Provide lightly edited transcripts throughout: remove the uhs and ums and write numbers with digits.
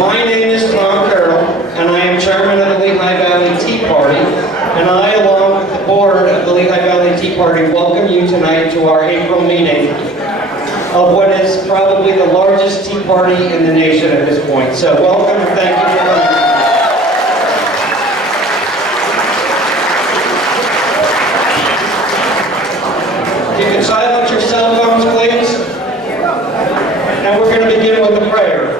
My name is Tom Carroll, and I am chairman of the Lehigh Valley Tea Party, and I, along with the board of the Lehigh Valley Tea Party, welcome you tonight to our April meeting of what is probably the largest tea party in the nation at this point. So welcome and thank you for coming. You can silence your cell phones, please. And we're going to begin with a prayer.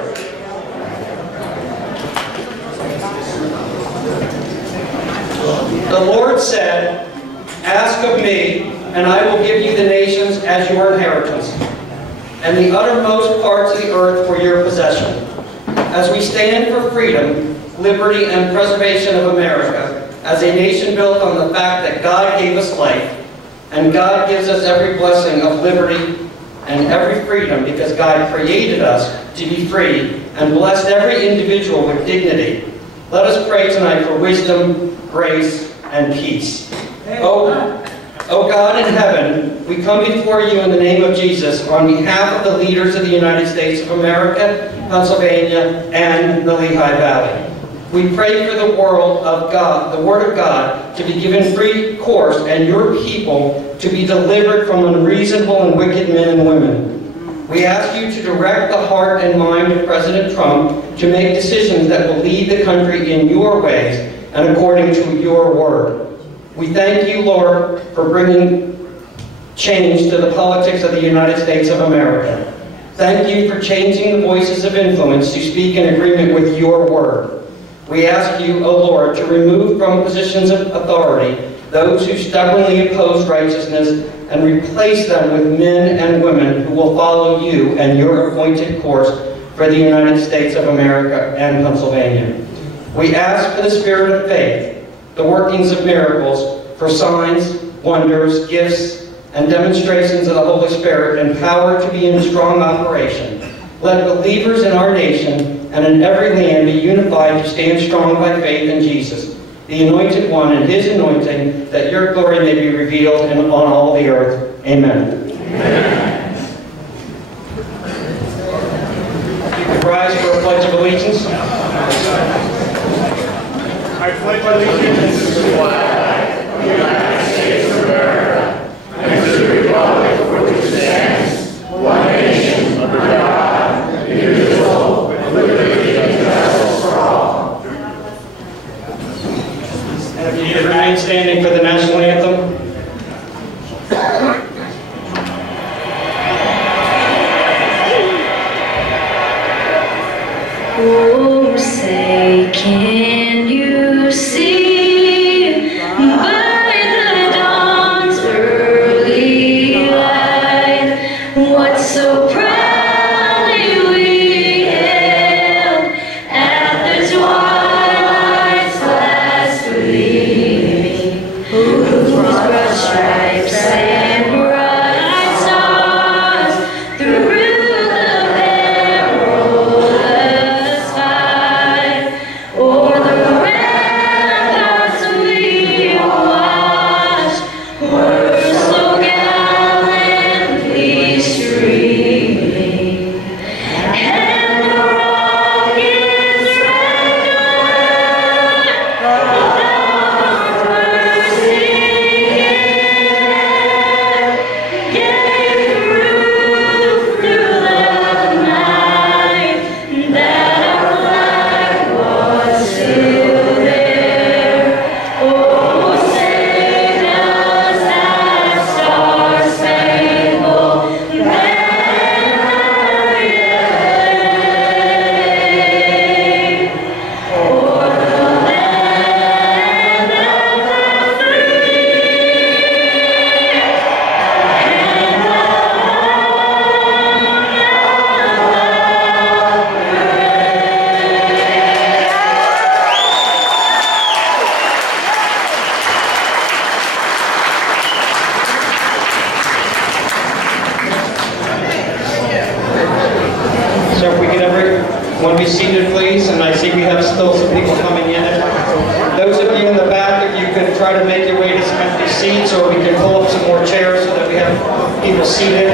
The Lord said, "Ask of me, and I will give you the nations as your inheritance, and the uttermost parts of the earth for your possession." As we stand for freedom, liberty, and preservation of America, as a nation built on the fact that God gave us life, and God gives us every blessing of liberty and every freedom because God created us to be free and blessed every individual with dignity. Let us pray tonight for wisdom, grace, and peace. Oh God in heaven, we come before you in the name of Jesus on behalf of the leaders of the United States of America, Pennsylvania, and the Lehigh Valley. We pray for the world of God, the Word of God, to be given free course and your people to be delivered from unreasonable and wicked men and women. We ask you to direct the heart and mind of President Trump to make decisions that will lead the country in your ways and according to your word. We thank you, Lord, for bringing change to the politics of the United States of America. Thank you for changing the voices of influence to speak in agreement with your word. We ask you, O Lord, to remove from positions of authority those who stubbornly oppose righteousness and replace them with men and women who will follow you and your appointed course for the United States of America and Pennsylvania. We ask for the spirit of faith, the workings of miracles, for signs, wonders, gifts, and demonstrations of the Holy Spirit and power to be in strong operation. Let believers in our nation and in every land be unified to stand strong by faith in Jesus, the Anointed One, and His anointing, that your glory may be revealed on all the earth. Amen. Amen. You can rise for a pledge of allegiance. I pledge allegiance to the flag of the United States of America and to the republic for which it stands, one nation, under God, indivisible, with liberty and justice for all. And if you could remain standing for the national anthem. Oh, say, can you see by the dawn's early light what so proudly we hailed at the twilight's last gleaming, whose broad stripes and bright stars through the perilous fight o'er the ramparts we watched were so gallantly streaming, and the rocket's regular were singing, gave proof through the night that our flag was still there. Oh, sing us that star-spangled banner yet, o'er the land of the So if we could everyone be seated, please, and I see we have still some people coming in. Those of you in the back, if you could try to make your way to some empty seats, or we can pull up some more chairs so that we have people seated.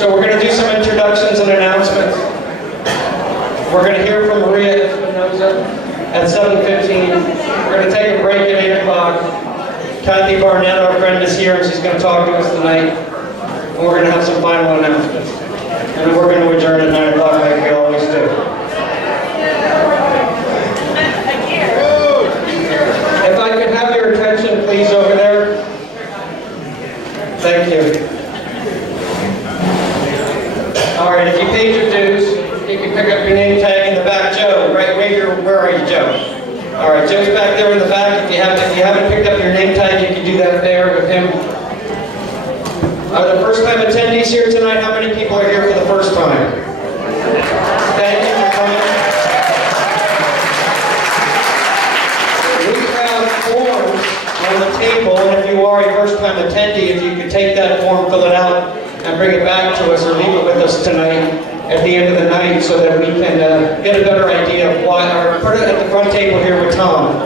So we're going to do some introductions and announcements. We're going to hear from Maria Espinoza at 7:15. We're going to take a break at 8 o'clock. Kathy Barnette, our friend, is here, and she's going to talk to us tonight. And we're going to have some final announcements. And then we're going to adjourn at 9 o'clock like we always do. If I could have your attention, please, over there. Thank you. All right, if you paid your dues, you can pick up your name tag in the back. Joe, right, where are you, Joe? All right, Joe's back there in the back. If you haven't picked up your name tag, you can do that there with him. Are the first-time attendees here tonight? How many people are here for the first time? Thank you for coming. We have forms on the table, and if you are a first-time attendee, if you could take that form, fill it out, and bring it back to us or leave it with us tonight at the end of the night so that we can get a better idea of why, or put it at the front table here with Tom.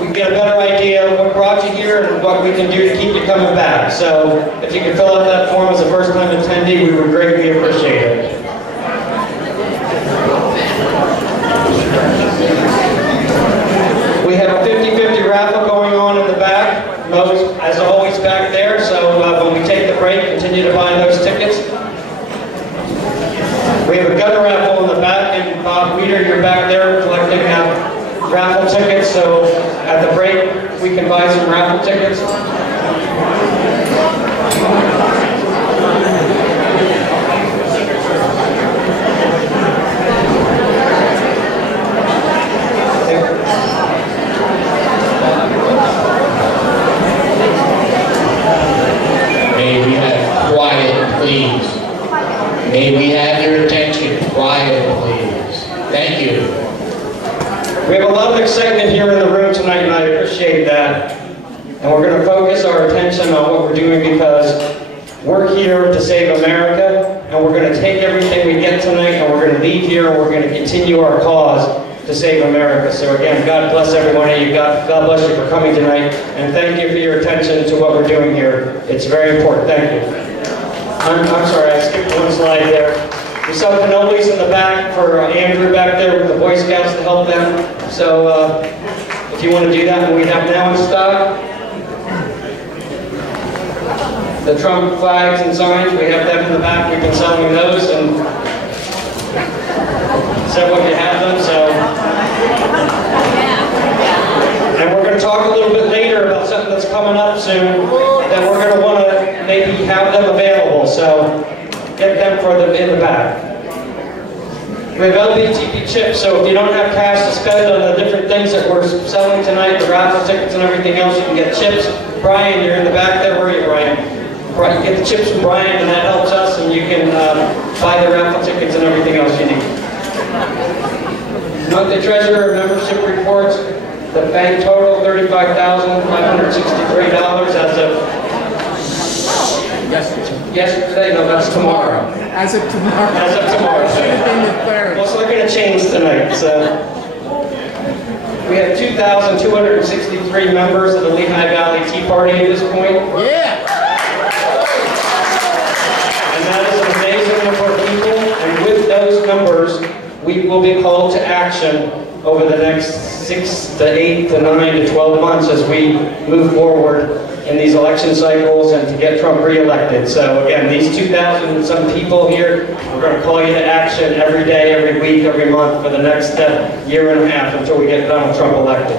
We can get a better idea of what brought you here and what we can do to keep you coming back. So if you can fill out that form as a first-time attendee, we would greatly appreciate it. We have a 50-50 raffle going on in the back. Mo's, as always, back there. So when we take the break, continue to buy those tickets. We have a gun raffle in the back, and Bob Weeder, you're back there collecting raffle tickets. So at the break, we can buy some raffle tickets. May we have quiet, please. May we have your attention. Quiet, please. Thank you. We have a lot of excitement here in the room tonight, and I appreciate that. And we're going to focus our attention on what we're doing because we're here to save America, and we're going to take everything we get tonight, and we're going to leave here, and we're going to continue our cause to save America. So again, God bless every one of you. God bless you for coming tonight, and thank you for your attention to what we're doing here. It's very important. Thank you. I'm sorry, I skipped one slide there. We saw cannolis in the back for Andrew back there with the Boy Scouts to help them. So if you want to do that, and we have now in stock the Trump flags and signs. We have them in the back. We've been selling those, and several of you have them. So, and we're going to talk a little bit later about something that's coming up soon that we're going to want to maybe have them available. So get them for them in the back. We have LVTP chips, so if you don't have cash to spend on the different things that we're selling tonight, the raffle tickets and everything else, you can get chips. Brian, you're in the back there. Where are you, Brian? You get the chips from Brian, and that helps us, and you can buy the raffle tickets and everything else you need. Monthly treasurer membership reports. The bank total $35,563 as of yesterday. No, that's tomorrow. As of tomorrow. As of tomorrow. Should have been the third. Well, so they're going to change tonight. So we have 2,263 members of the Lehigh Valley Tea Party at this point. Yeah. And that is an amazing number of people. And with those numbers, we will be called to action over the next 6 to 8 to 9 to 12 months as we move forward in these election cycles and to get Trump reelected. So again, these 2,000 and some people here, we're going to call you to action every day, every week, every month for the next year and a half until we get Donald Trump elected.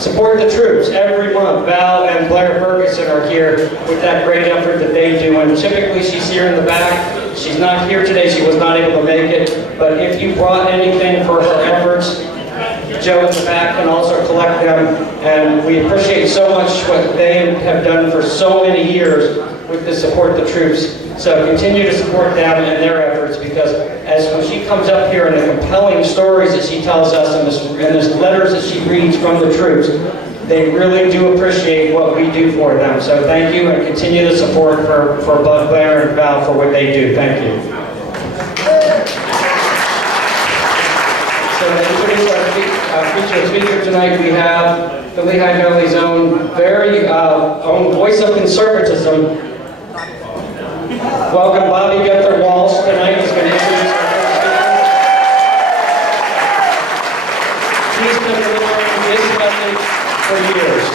Support the troops every month. Val and Blair Ferguson are here with that great effort that they do, and typically she's here in the back. She's not here today, she was not able to make it, but if you brought anything for her efforts, Joe in the back can also collect them, and we appreciate so much what they have done for so many years with the Support the Troops. So continue to support them and their efforts, because as when she comes up here and the compelling stories that she tells us and the letters that she reads from the troops, they really do appreciate what we do for them. So thank you, and continue the support for Blair and Val for what they do. Thank you. So to introduce our featured speaker tonight, we have the Lehigh Valley's own very own voice of conservatism, Welcome Bobby Gunther Walsh tonight. He's going to introduce our first speaker. He's been delivering this message for years.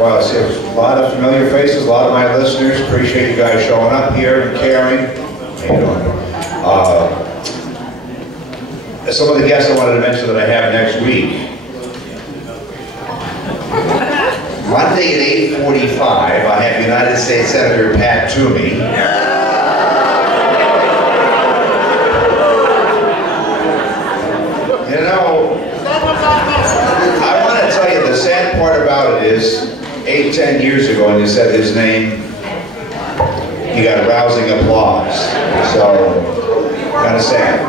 Well, I see a lot of familiar faces, a lot of my listeners. Appreciate you guys showing up here and caring. How you doing? Some of the guests I wanted to mention that I have next week. Monday at 8:45, I have United States Senator Pat Toomey. You know, I want to tell you the sad part about it is, 8-10 years ago, when you said his name, he got rousing applause. So, kind of sad.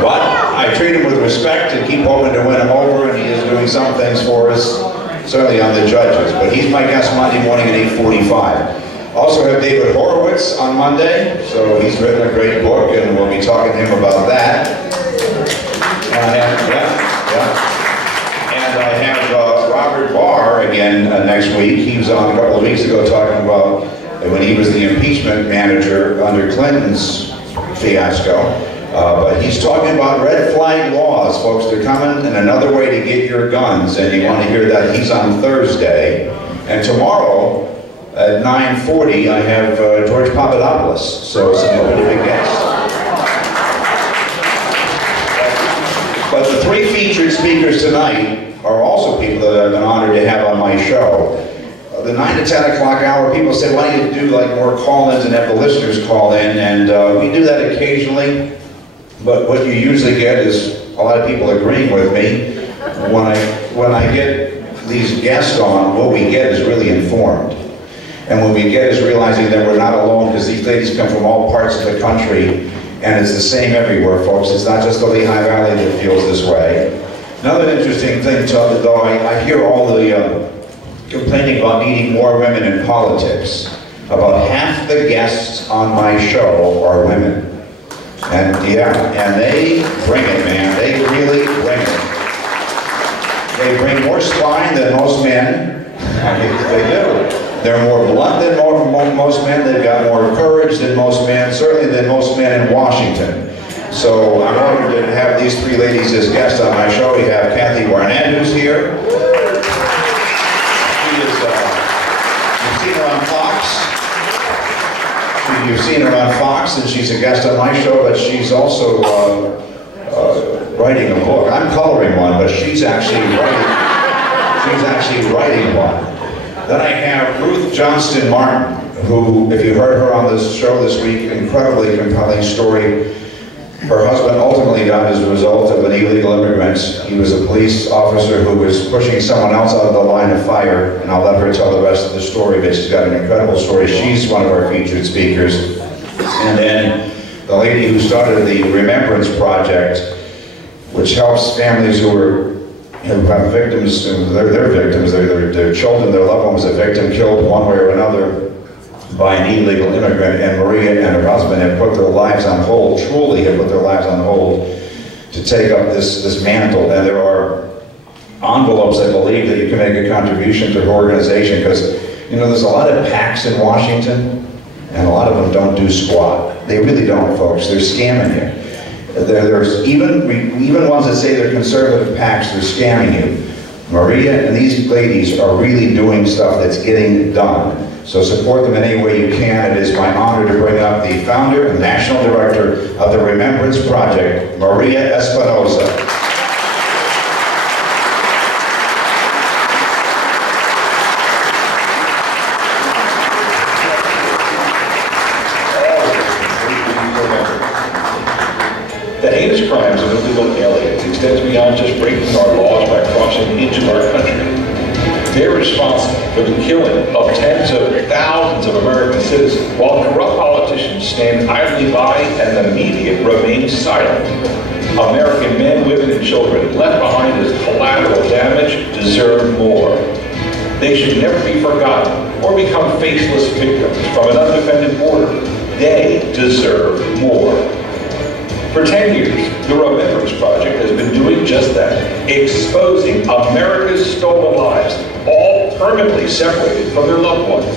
But I treat him with respect and keep hoping to win him over, and he is doing some things for us, certainly on the judges. But he's my guest Monday morning at 8:45. Also have David Horowitz on Monday, so he's written a great book, and we'll be talking to him about that. And I have Robert Barr again next week. He was on a couple of weeks ago talking about when he was the impeachment manager under Clinton's fiasco. But he's talking about red flag laws, folks. They're coming, and another way to get your guns. And you want to hear that? He's on Thursday. And tomorrow at 9:40, I have George Papadopoulos. So it's a pretty big guest. But the three featured speakers tonight are also people that I've been honored to have on my show. The 9 to 10 o'clock hour, people say, why don't you do like more call-ins and have the listeners call in? And we do that occasionally, but what you usually get is a lot of people agreeing with me. When I get these guests on, what we get is really informed. And what we get is realizing that we're not alone, because these ladies come from all parts of the country, and it's the same everywhere, folks. It's not just the Lehigh Valley that feels this way. Another interesting thing, though, I hear all the complaining about needing more women in politics. About half the guests on my show are women. And yeah, and they bring it, man. They really bring it. They bring more spine than most men. I mean, they do. They're more blunt than most men. They've got more courage than most men, certainly than most men in Washington. So I'm honored to have these three ladies as guests on my show. We have Kathy Barnette, who's here. She is, you've seen her on Fox. You've seen her on Fox, and she's a guest on my show, but she's also writing a book. I'm coloring one, but she's actually writing one. Then I have Ruth Johnston Martin, who, if you heard her on this show this week, incredibly compelling story. Her husband ultimately died as a result of an illegal immigrant. He was a police officer who was pushing someone else out of the line of fire, and I'll let her tell the rest of the story, but she's got an incredible story. She's one of our featured speakers. And then the lady who started the Remembrance Project, which helps families who have victims, their victims, their children, their loved ones, a victim killed one way or another by an illegal immigrant, and Maria and her husband have put their lives on hold, truly have put their lives on hold, to take up this mantle. And there are envelopes, I believe, that you can make a contribution to her organization, because, you know, there's a lot of PACs in Washington, and a lot of them don't do squat. They really don't, folks. They're scamming you. There's even ones that say they're conservative PACs, they're scamming you. Maria and these ladies are really doing stuff that's getting done. So support them in any way you can. It is my honor to bring up the founder and national director of the Remembrance Project, Maria Espinoza. The heinous crimes of illegal aliens extends beyond just breaking our laws by crossing into our country. They're responsible for the killing of tens of thousands of American citizens, while corrupt politicians stand idly by and the media remains silent. American men, women, and children left behind as collateral damage deserve more. They should never be forgotten or become faceless victims from an undefended border. They deserve more. For 10 years, the Remembrance Project has been doing just that, exposing America's stolen lives, all permanently separated from their loved ones.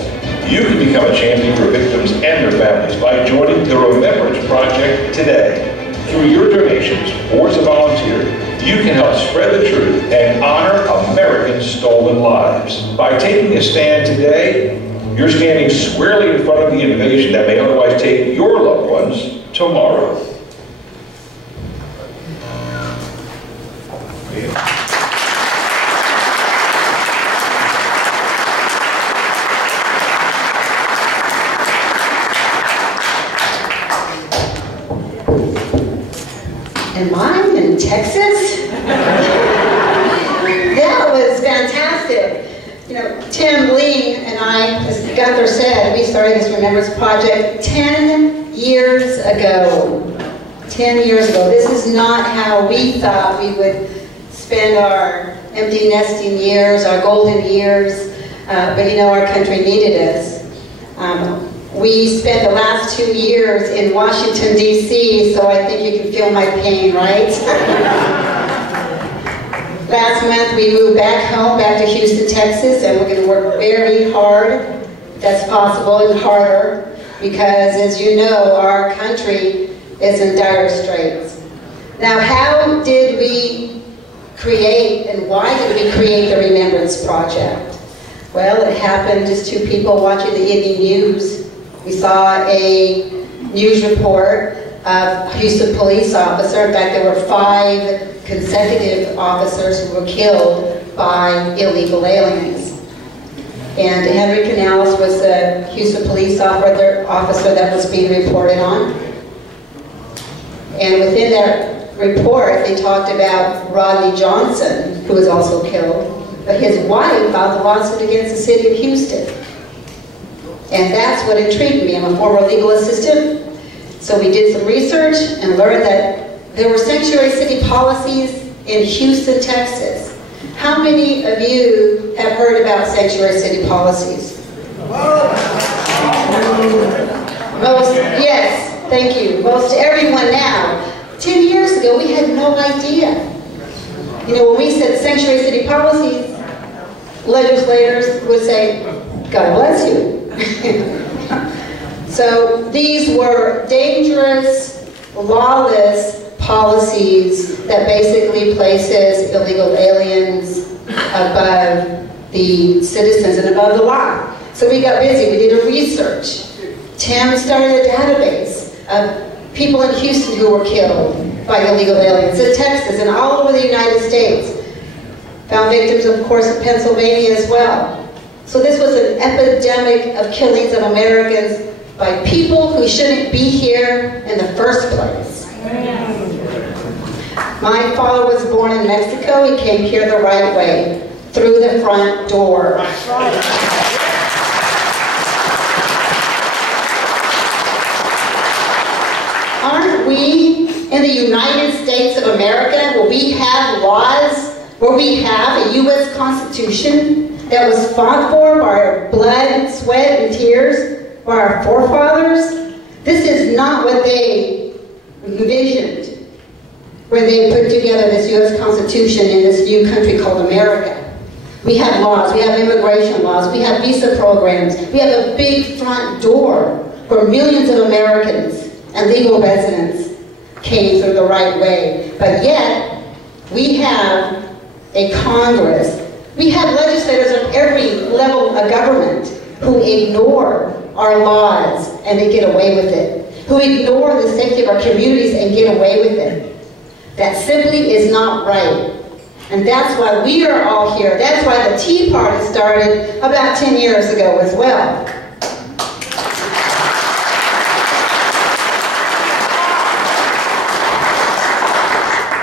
You can become a champion for victims and their families by joining the Remembrance Project today. Through your donations or as a volunteer, you can help spread the truth and honor American stolen lives. By taking a stand today, you're standing squarely in front of the invasion that may otherwise take your loved ones tomorrow. And mine in Texas? That was fantastic. You know, Tim Lee and I, as Gunther said, we started this Remembrance Project 10 years ago. 10 years ago. This is not how we thought we would spend our empty nesting years, our golden years, but you know, our country needed us. We spent the last 2 years in Washington, D.C., so I think you can feel my pain, right? Last month we moved back home, back to Houston, Texas, and we're going to work very hard, if that's possible, and harder, because as you know, our country is in dire straits. Now, how did we create and why did we create the Remembrance Project? Well, it happened just 2 people watching the evening news. We saw a news report of a Houston police officer. In fact, there were 5 consecutive officers who were killed by illegal aliens. And Henry Canales was the Houston police officer that was being reported on. And within that report, they talked about Rodney Johnson, who was also killed, but his wife filed a lawsuit against the city of Houston. And that's what intrigued me. I'm a former legal assistant, so we did some research and learned that there were sanctuary city policies in Houston, Texas. How many of you have heard about sanctuary city policies? Most, yes, thank you. Most everyone now. 10 years ago, we had no idea. You know, when we said sanctuary city policies, legislators would say, God bless you. So these were dangerous, lawless policies that basically places illegal aliens above the citizens and above the law. So we got busy, we did a research. Tim started a database of people in Houston who were killed by illegal aliens, in Texas and all over the United States. Found victims, of course, in Pennsylvania as well. So this was an epidemic of killings of Americans by people who shouldn't be here in the first place. My father was born in Mexico. He came here the right way, through the front door. Aren't we in the United States of America where we have laws, where we have a U.S. Constitution that was fought for by our blood, sweat, and tears by our forefathers? This is not what they envisioned when they put together this U.S. Constitution in this new country called America. We have laws, we have immigration laws, we have visa programs, we have a big front door where millions of Americans and legal residents came through the right way. But yet, we have a Congress, we have legislators at every level of government who ignore our laws and they get away with it, who ignore the safety of our communities and get away with it. That simply is not right. And that's why we are all here. That's why the Tea Party started about 10 years ago as well.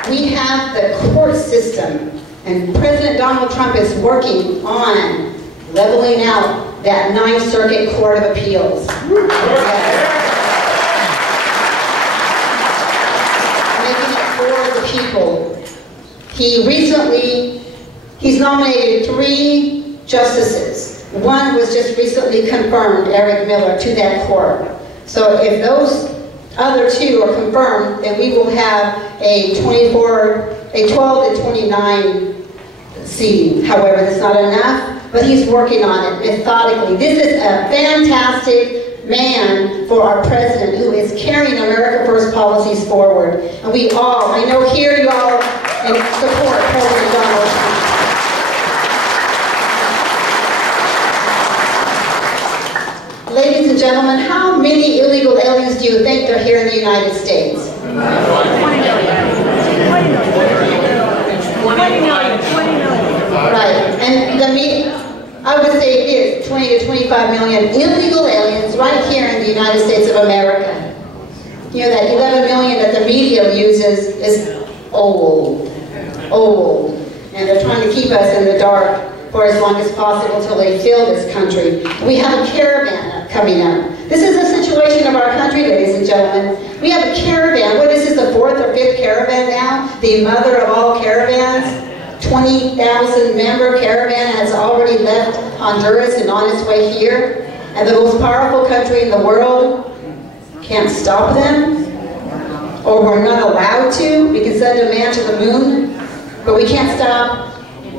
We have the court system And President Donald Trump is working on leveling out that Ninth Circuit Court of Appeals. Making it for the people. He's nominated 3 justices. One was just recently confirmed, Eric Miller, to that court. So if those other 2 are confirmed, then we will have a 12 to 29 seating. However, that's not enough, but he's working on it methodically. This is a fantastic man for our president who is carrying America First policies forward. And we all, I know here you all support President Donald Trump. Ladies and gentlemen, how many illegal aliens do you think are here in the United States? 20 million. Right, and I would say it is 20 to 25 million illegal aliens right here in the United States of America. You know, that 11 million that the media uses is old. And they're trying to keep us in the dark for as long as possible till they fill this country. We have a caravan coming up. This is the situation of our country, ladies and gentlemen. We have a caravan. What is this, the 4th or 5th caravan now? The mother of all caravans. 20,000 member caravan has already left Honduras and on its way here. And the most powerful country in the world can't stop them. Or we're not allowed to. We can send a man to the moon, but we can't stop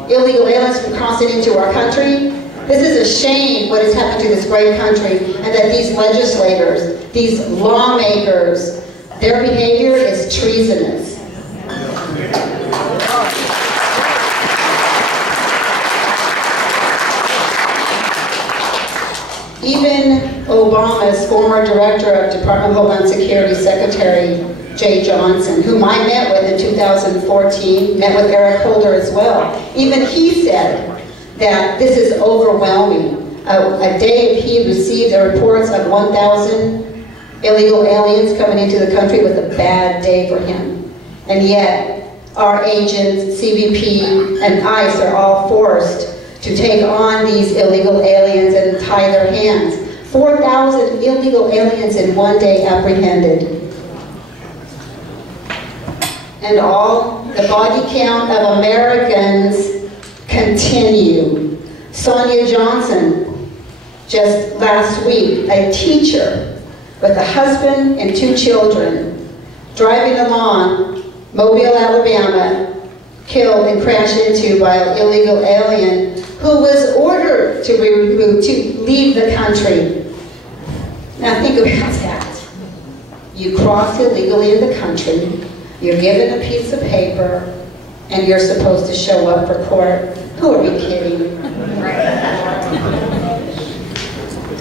illegal aliens from crossing into our country. This is a shame what has happened to this great country, and that these legislators, these lawmakers, their behavior is treasonous. Even Obama's former director of Department of Homeland Security, Secretary Jay Johnson, whom I met with in 2014, met with Eric Holder as well. Even he said that this is overwhelming. A day he received the reports of 1,000 illegal aliens coming into the country was a bad day for him. And yet, our agents, CBP, and ICE are all forced to take on these illegal aliens and tie their hands. 4,000 illegal aliens in one day apprehended. And all the body count of Americans continue. Sonia Johnson, just last week, a teacher with a husband and 2 children, driving along Mobile, Alabama, killed and crashed into by an illegal alien who was ordered to leave the country. Now think about that. You cross illegally in the country, you're given a piece of paper, and you're supposed to show up for court. Who are we kidding?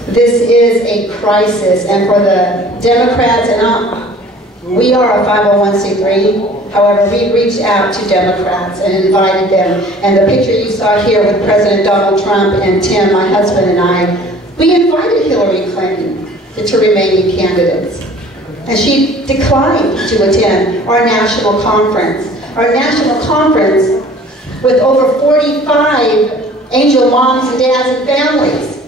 This is a crisis, and for the Democrats, and we are a 501c3, however, we reached out to Democrats and invited them, and the picture you saw here with President Donald Trump and Tim, my husband, and I, we invited Hillary Clinton, the 2 remaining candidates, and she declined to attend our national conference. Our national conference with over 45 angel moms and dads and families.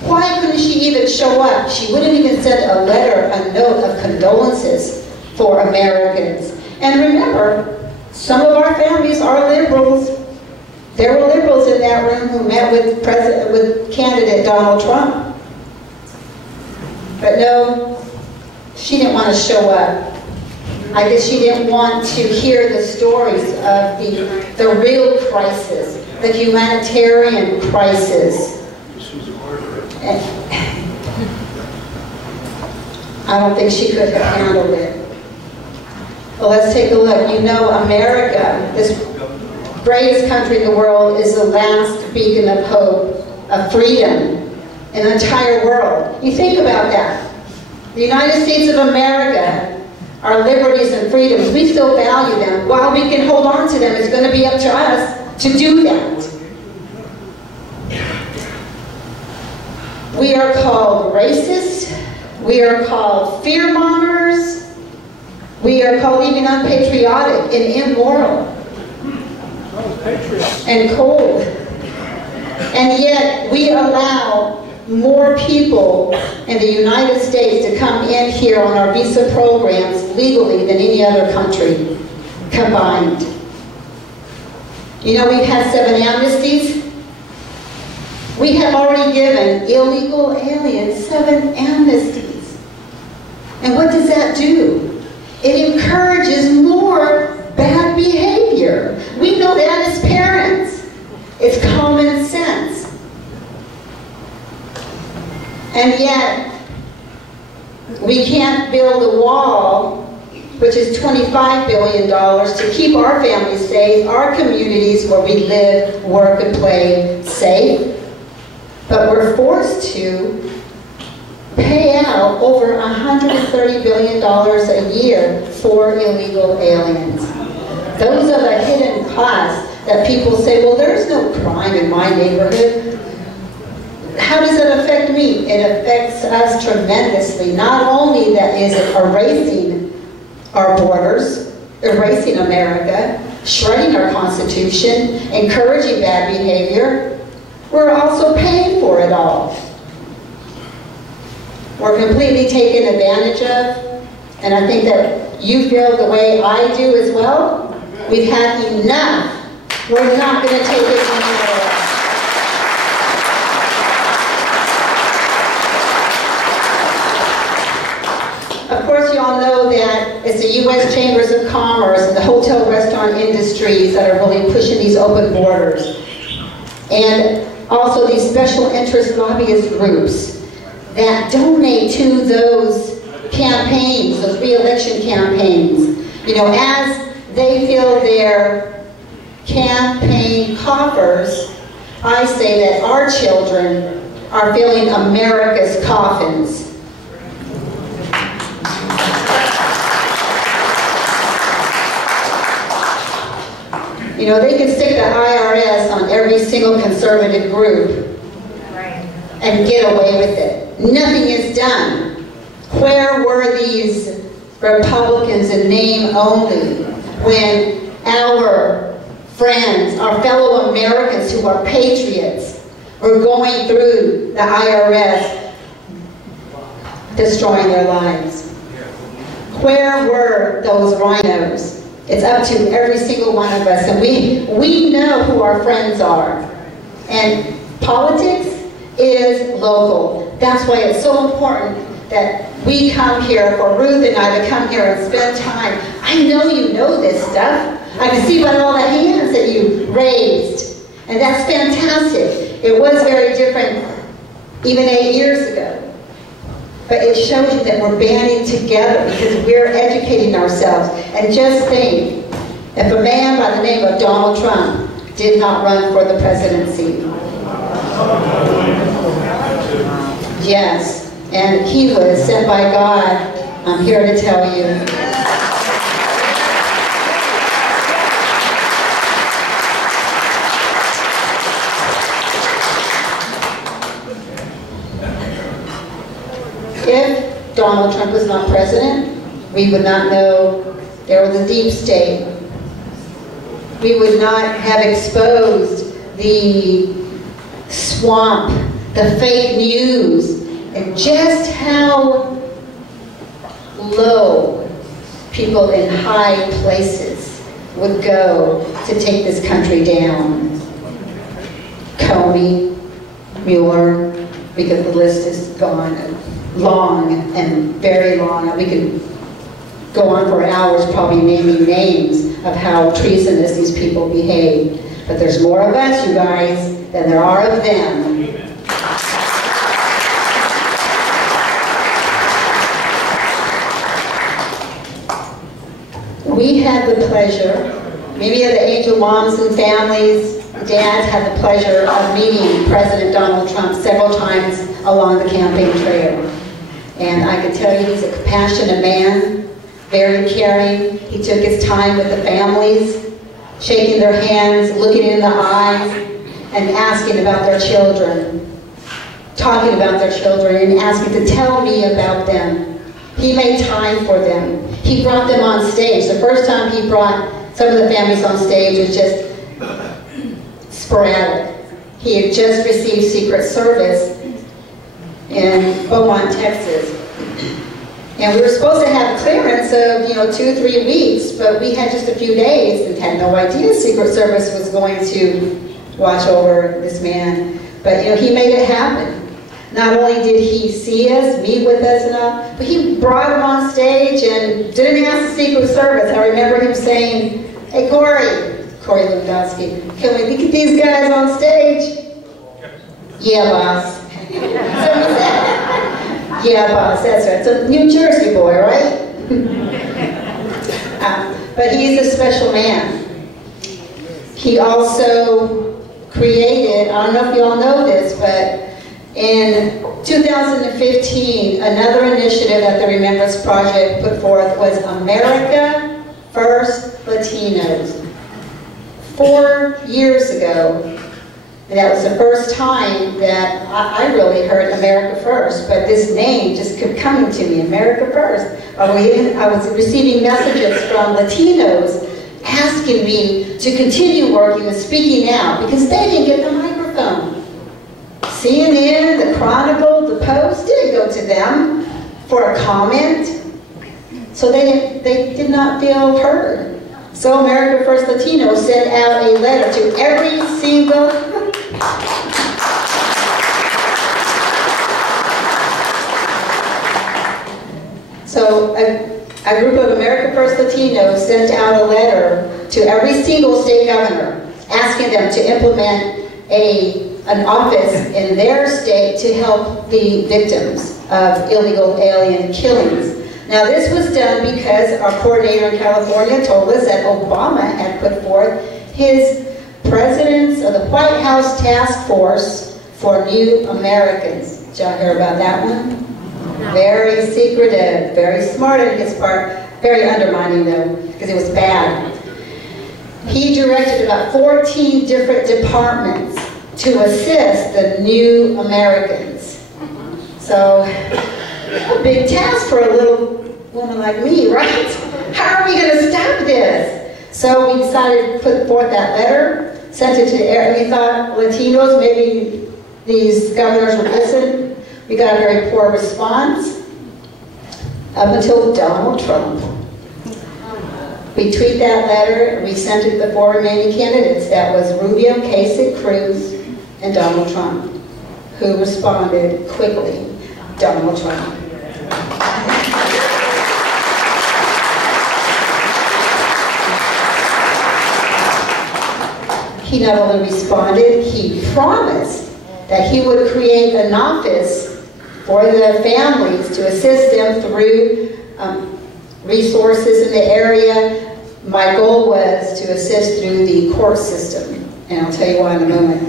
Why couldn't she even show up? She wouldn't even send a letter, a note of condolences for Americans. And remember, some of our families are liberals. There were liberals in that room who met with candidate Donald Trump. But no, she didn't want to show up. I guess she didn't want to hear the stories of the real crisis, the humanitarian crisis. I don't think she could have handled it. Well, let's take a look. You know, America, this greatest country in the world, is the last beacon of hope, of freedom in the entire world. You think about that. The United States of America, our liberties and freedoms, we still value them. While we can hold on to them, it's going to be up to us to do that. We are called racist. We are called fear-mongers. We are called even unpatriotic and immoral. and cold. And yet we allow more people in the United States to come in here on our visa programs legally than any other country combined. You know, we've had 7 amnesties. We have already given illegal aliens 7 amnesties. And what does that do? It encourages more bad behavior. We know that as parents. It's common sense. And yet, we can't build a wall, which is $25 billion, to keep our families safe, our communities where we live, work, and play safe. But we're forced to pay out over $130 billion a year for illegal aliens. Those are the hidden costs that people say, well, there's no crime in my neighborhood. How does it affect me? It affects us tremendously. Not only that is it erasing our borders, erasing America, shredding our Constitution, encouraging bad behavior, we're also paying for it all. We're completely taken advantage of, and I think that you feel the way I do as well. We've had enough. We're not going to take it anymore. Of course, you all know that it's the U.S. Chambers of Commerce and the hotel restaurant industries that are really pushing these open borders. And also these special interest lobbyist groups that donate to those campaigns, those re-election campaigns. You know, as they fill their campaign coffers, I say that our children are filling America's coffins. You know, they can stick the IRS on every single conservative group and get away with it. Nothing is done. Where were these Republicans in name only when our friends, our fellow Americans who are patriots, were going through the IRS destroying their lives? Where were those rhinos? It's up to every single one of us, and we know who our friends are. And politics is local. That's why it's so important that we come here, for Ruth and I to come here and spend time. I know you know this stuff. I can see by all the hands that you raised. And that's fantastic. It was very different even 8 years ago. But it shows you that we're banding together because we're educating ourselves. And just think, if a man by the name of Donald Trump did not run for the presidency. Yes, and he was sent by God, I'm here to tell you. If Donald Trump was not president, we would not know there was a deep state. We would not have exposed the swamp, the fake news, and just how low people in high places would go to take this country down. Comey, Mueller, because the list is gone. Long and very long. We could go on for hours probably naming names of how treasonous these people behave. But there's more of us, you guys, than there are of them. We had the pleasure, maybe of the angel moms and families, dads had the pleasure of meeting President Donald Trump several times along the campaign trail. And I can tell you he's a compassionate man, very caring. He took his time with the families, shaking their hands, looking in the eyes, and asking about their children, talking about their children, and asking to tell me about them. He made time for them. He brought them on stage. The first time he brought some of the families on stage was just sporadic. He had just received Secret Service in Beaumont, Texas. And we were supposed to have clearance of, 2-3 weeks, but we had just a few days and had no idea Secret Service was going to watch over this man. But, he made it happen. Not only did he see us, meet with us and all, but he brought him on stage and didn't ask the Secret Service. I remember him saying, "Hey, Corey Lewandowski, can we get these guys on stage?" "Yeah, boss." So he said, "Yeah, boss, that's right." It's a New Jersey boy, right? But he's a special man. He also created, I don't know if you all know this, but in 2015, another initiative that the Remembrance Project put forth was America First Latinos. 4 years ago, and that was the first time that I really heard America First, but this name just kept coming to me, America First. I was receiving messages from Latinos asking me to continue working and speaking out because they didn't get the microphone. CNN, the Chronicle, the Post didn't go to them for a comment, so they did not feel heard. So America First Latino sent out a letter to every single So a group of America First Latinos sent out a letter to every single state governor asking them to implement an office in their state to help the victims of illegal alien killings. Now this was done because our coordinator in California told us that Obama had put forth his Presidents of the White House Task Force for New Americans. Did y'all hear about that one? Very secretive, very smart on his part, very undermining though, because it was bad. He directed about 14 different departments to assist the new Americans. So, a big task for a little woman like me, right? How are we going to stop this? So we decided to put forth that letter, sent it to the air, and we thought Latinos, maybe these governors would listen. We got a very poor response up until Donald Trump. We tweeted that letter, we sent it to the 4 remaining candidates. That was Rubio, Kasich, Cruz, and Donald Trump, who responded quickly. Donald Trump. He not only responded, he promised that he would create an office for the families to assist them through resources in the area. My goal was to assist through the court system, and I'll tell you why in a moment.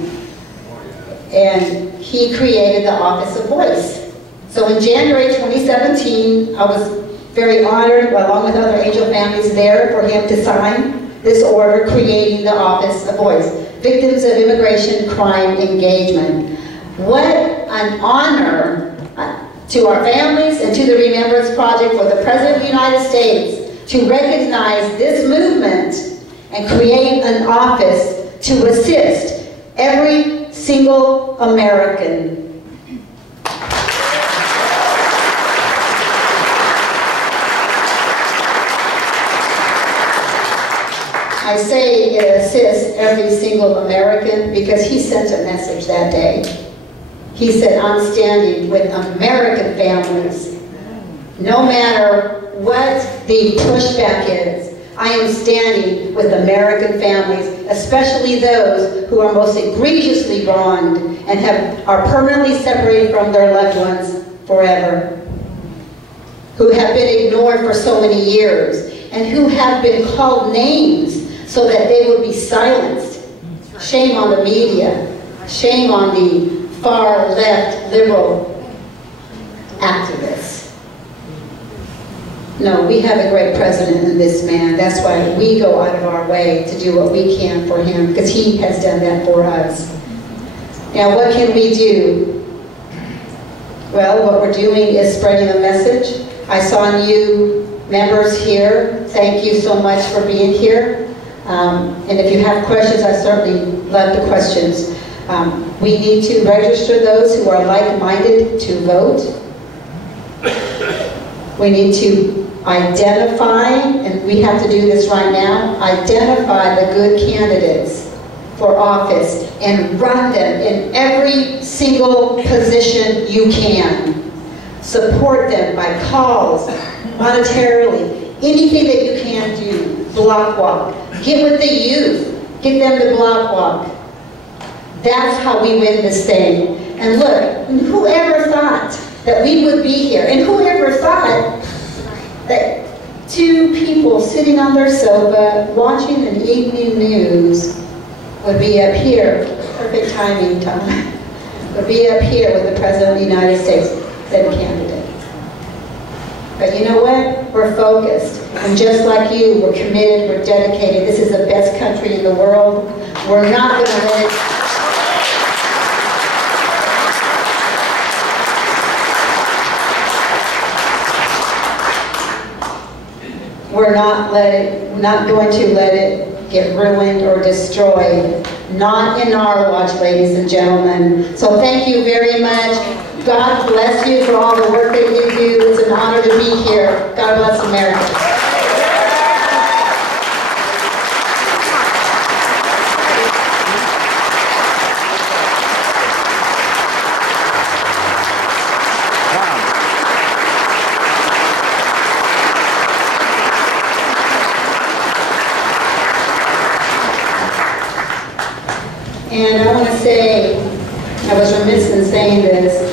And he created the Office of Voice. So in January 2017, I was very honored, along with other angel families there, for him to sign this order creating the Office of Voice. Victims of Immigration Crime Engagement. What an honor to our families and to the Remembrance Project for the President of the United States to recognize this movement and create an office to assist every single American. I say it assists every single American because he sent a message that day. He said, I'm standing with American families. No matter what the pushback is, I am standing with American families, especially those who are most egregiously wronged and are permanently separated from their loved ones forever, who have been ignored for so many years, and who have been called names so that they would be silenced. Shame on the media. Shame on the far left liberal activists. No, we have a great president in this man. That's why we go out of our way to do what we can for him, because he has done that for us. Now, what can we do? Well, what we're doing is spreading the message. I saw new members here. Thank you so much for being here. And if you have questions, I certainly love the questions. We need to register those who are like-minded to vote. We need to identify, and we have to do this right now, identify the good candidates for office and run them in every single position you can. Support them by calls, monetarily, anything that you can do. Block walk. Get with the youth. Get them to block walk. That's how we win this thing. And look, whoever thought that we would be here, and whoever thought that two people sitting on their sofa watching an evening news would be up here, perfect timing, Tom, would be up here with the President of the United States, then candidate. But you know what? We're focused. And just like you, we're committed, we're dedicated. This is the best country in the world. We're not going to let it... We're not going to let it get ruined or destroyed. Not in our watch, ladies and gentlemen. So thank you very much. God bless you for all the work that you do. It's an honor to be here. God bless America. And I want to say, I was remiss in saying this,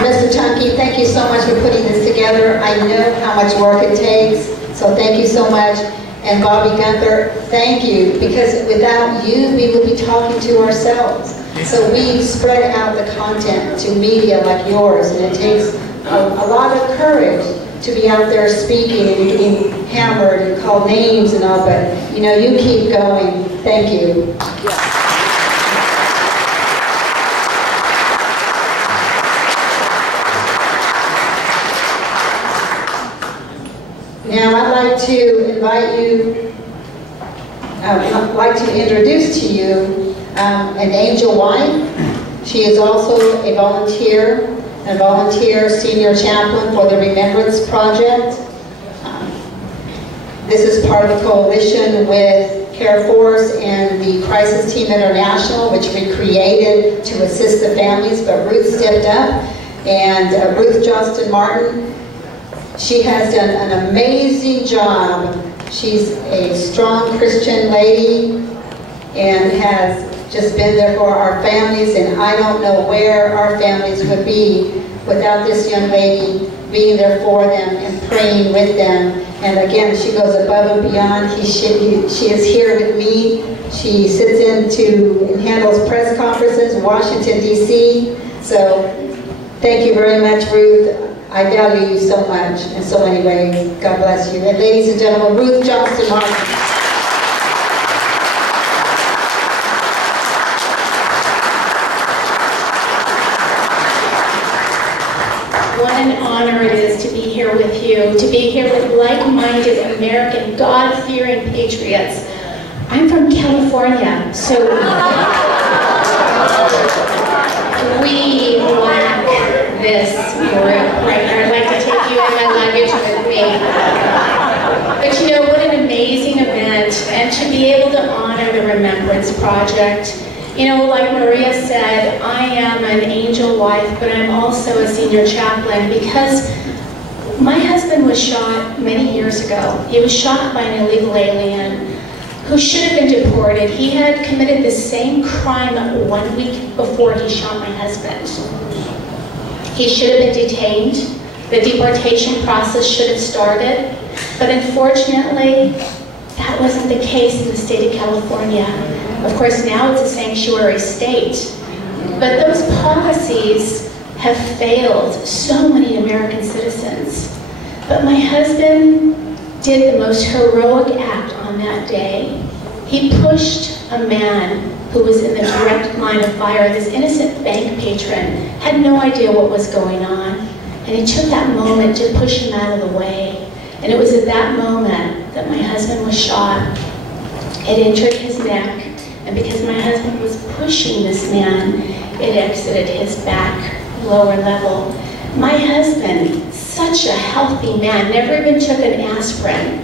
Mr. Chunky, thank you so much for putting this together. I know how much work it takes, so thank you so much. And Bobby Gunther, thank you, because without you, we would be talking to ourselves. So we spread out the content to media like yours, and it takes a lot of courage to be out there speaking and getting hammered and called names and all, but you know, you keep going. Thank you. Now I'd like to invite you, I'd like to introduce to you an angel wife. She is also a volunteer senior chaplain for the Remembrance Project. This is part of the coalition with Care Force and the Crisis Team International, which we created to assist the families, but Ruth stepped up, and Ruth Johnston Martin, she has done an amazing job. She's a strong Christian lady and has just been there for our families, and I don't know where our families would be without this young lady being there for them and praying with them. And again, she goes above and beyond. She is here with me. She sits and handles press conferences in Washington, D.C. So thank you very much, Ruth. I value you so much in so many ways. God bless you. And ladies and gentlemen, Ruth Johnston Martin. What an honor it is to be here with you, to be here with like-minded American, God-fearing patriots. I'm from California, so we lack this group right here. I'd like to take you and my luggage with me. But you know, what an amazing event, and to be able to honor the Remembrance Project. You know, like Maria said, I am an angel wife, but I'm also a senior chaplain because my husband was shot many years ago. He was shot by an illegal alien who should have been deported. He had committed the same crime 1 week before he shot my husband. He should have been detained. The deportation process should have started. But unfortunately, that wasn't the case in the state of California. Of course, now it's a sanctuary state. But those policies have failed so many American citizens. But my husband did the most heroic act on that day. He pushed a man who was in the direct line of fire. This innocent bank patron had no idea what was going on. And he took that moment to push him out of the way. And it was at that moment that my husband was shot. It entered his neck, and because my husband was pushing this man, it exited his back, lower level. My husband, such a healthy man, never even took an aspirin,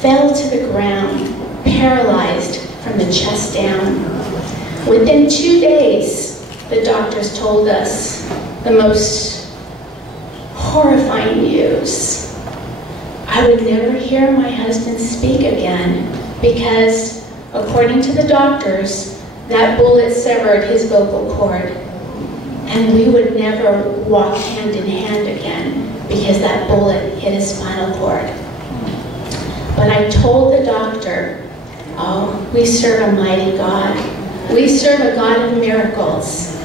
fell to the ground, paralyzed from the chest down. Within 2 days, the doctors told us the most horrifying news. I would never hear my husband speak again because, according to the doctors, that bullet severed his vocal cord. And we would never walk hand in hand again because that bullet hit his spinal cord. But I told the doctor, oh, we serve a mighty God. We serve a God of miracles.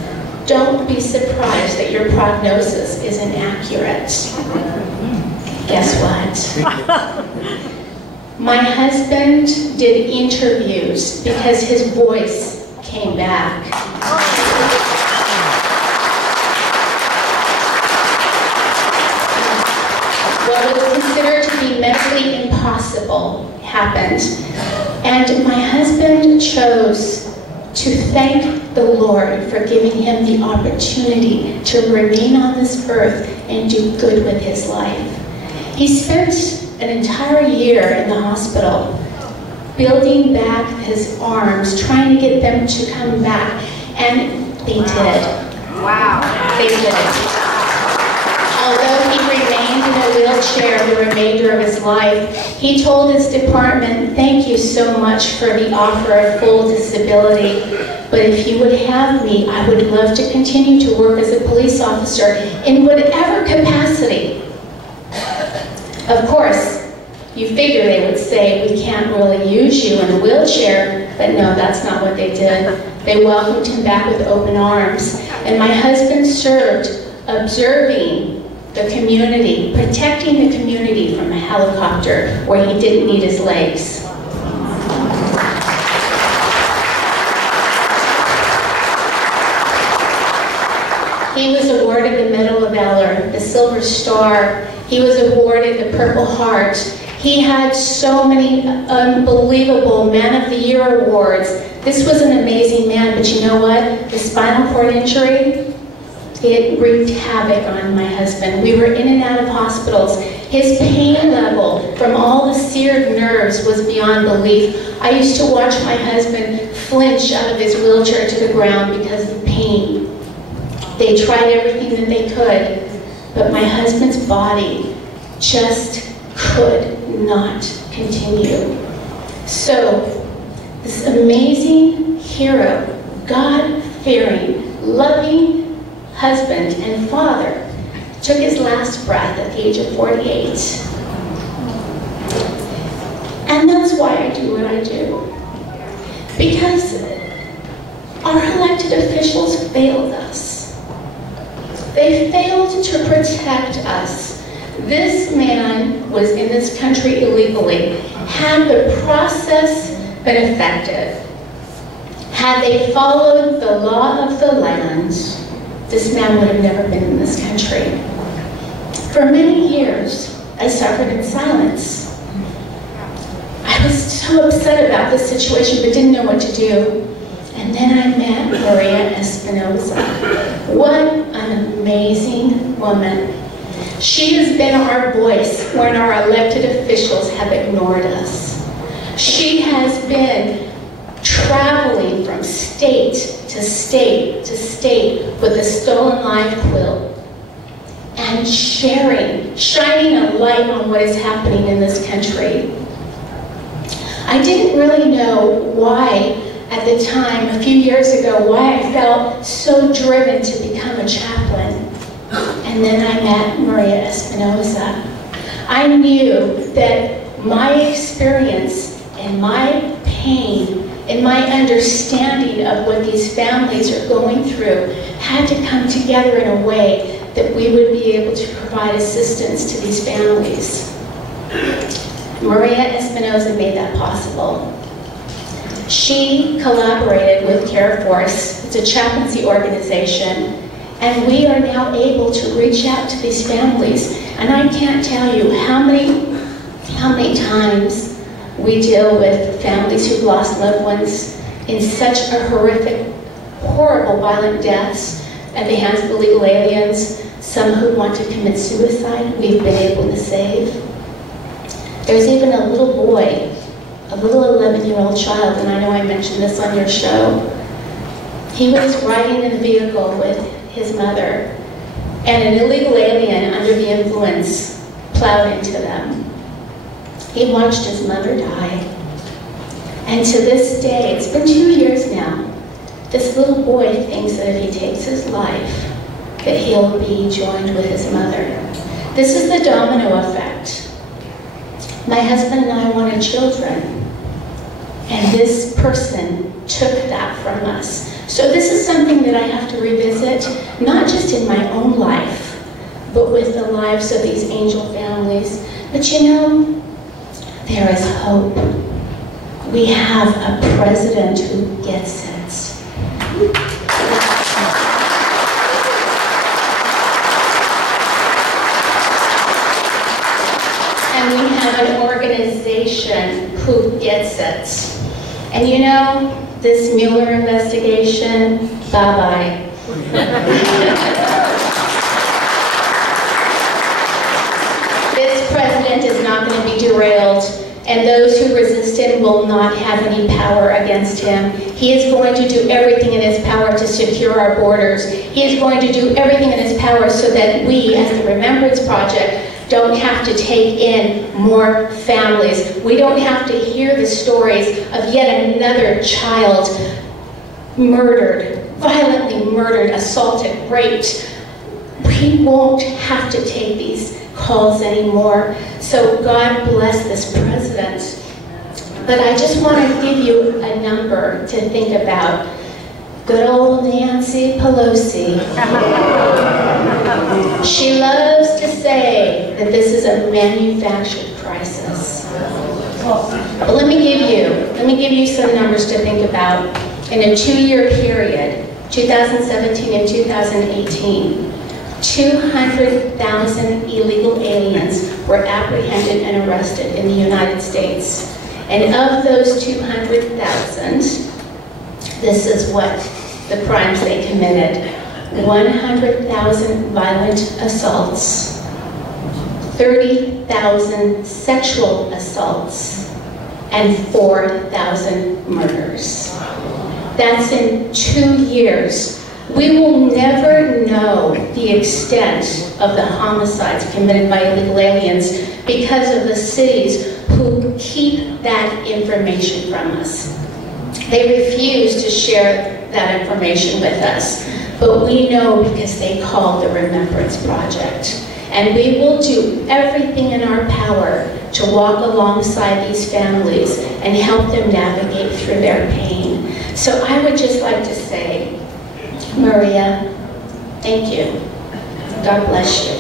Don't be surprised that your prognosis isn't accurate. Guess what? My husband did interviews because his voice came back. What was considered to be medically impossible happened. And my husband chose to thank the Lord for giving him the opportunity to remain on this earth and do good with his life. He spent an entire year in the hospital building back his arms, trying to get them to come back, and they did. Wow. They did. Although he remained in a wheelchair the remainder of his life, he told his department, thank you so much for the offer of full disability, but if you would have me, I would love to continue to work as a police officer in whatever capacity. Of course, you figure they would say, we can't really use you in a wheelchair, but no, that's not what they did. They welcomed him back with open arms. And my husband served observing the community, protecting the community from a helicopter where he didn't need his legs. He was awarded the Medal of Valor, the Silver Star. He was awarded the Purple Heart. He had so many unbelievable Man of the Year awards. This was an amazing man, but you know what? The spinal cord injury, it wreaked havoc on my husband. We were in and out of hospitals. His pain level from all the seared nerves was beyond belief. I used to watch my husband flinch out of his wheelchair to the ground because of pain. They tried everything that they could, but my husband's body just could not continue. So, this amazing hero, God-fearing, loving husband and father took his last breath at the age of 48. And that's why I do what I do. Because our elected officials failed us. They failed to protect us. This man was in this country illegally. Had the process been effective, had they followed the law of the land, this man would have never been in this country. For many years, I suffered in silence. I was so upset about this situation, but didn't know what to do. And then I met Maria Espinoza. What an amazing woman. She has been our voice when our elected officials have ignored us. She has been traveling from state to state to state with a Stolen Life quilt and shining a light on what is happening in this country. I didn't really know why at the time, a few years ago, why I felt so driven to become a chaplain. And then I met Maria Espinoza. I knew that my experience and my pain and my understanding of what these families are going through had to come together in a way that we would be able to provide assistance to these families. Maria Espinoza made that possible. She collaborated with Care Force. It's a chaplaincy organization. And we are now able to reach out to these families. And I can't tell you how many times We deal with families who've lost loved ones in such a horrific, horrible, violent deaths at the hands of illegal aliens. Some who want to commit suicide, we've been able to save. There's even a little boy, a little 11-year-old child, and I know I mentioned this on your show. He was riding in a vehicle with his mother, and an illegal alien under the influence plowed into them. He watched his mother die. And to this day, it's been 2 years now, this little boy thinks that if he takes his life, that he'll be joined with his mother. This is the domino effect. My husband and I wanted children, and this person took that from us. So this is something that I have to revisit, not just in my own life, but with the lives of these angel families. But you know, there is hope. We have a president who gets it. And we have an organization who gets it. And you know, this Mueller investigation, bye-bye. This president is not going to be derailed, and those who resist him will not have any power against him. He is going to do everything in his power to secure our borders. He is going to do everything in his power so that we, as the Remembrance Project, don't have to take in more families. We don't have to hear the stories of yet another child murdered, violently murdered, assaulted, raped. We won't have to take these calls anymore. So God bless this president. But I just want to give you a number to think about. Good old Nancy Pelosi. She loves to say that this is a manufactured crisis. But let me give you some numbers to think about. In a 2-year period, 2017 and 2018, 200,000 illegal aliens were apprehended and arrested in the United States. And of those 200,000, this is what the crimes they committed: 100,000 violent assaults, 30,000 sexual assaults, and 4,000 murders. That's in 2 years. We will never know the extent of the homicides committed by illegal aliens because of the cities who keep that information from us. They refuse to share that information with us, but we know because they call the Remembrance Project. And we will do everything in our power to walk alongside these families and help them navigate through their pain. So I would just like to say, Maria, thank you. God bless you.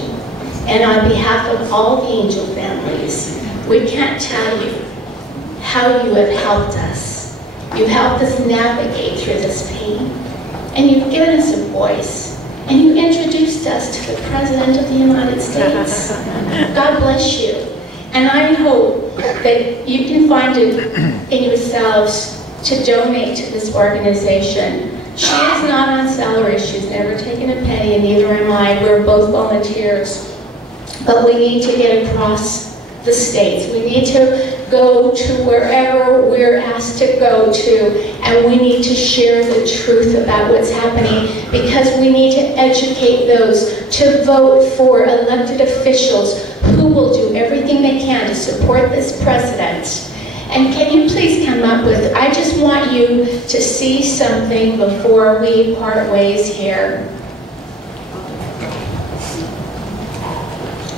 And on behalf of all the angel families, we can't tell you how you have helped us. You've helped us navigate through this pain. And you've given us a voice. And you introduced us to the President of the United States. God bless you. And I hope that you can find it in yourselves to donate to this organization. She is not on salary. She's never taken a penny, and neither am I. We're both volunteers. But we need to get across the states. We need to go to wherever we're asked to go to, and we need to share the truth about what's happening, because we need to educate those to vote for elected officials who will do everything they can to support this president. And can you please come up with, I just want you to see something before we part ways here.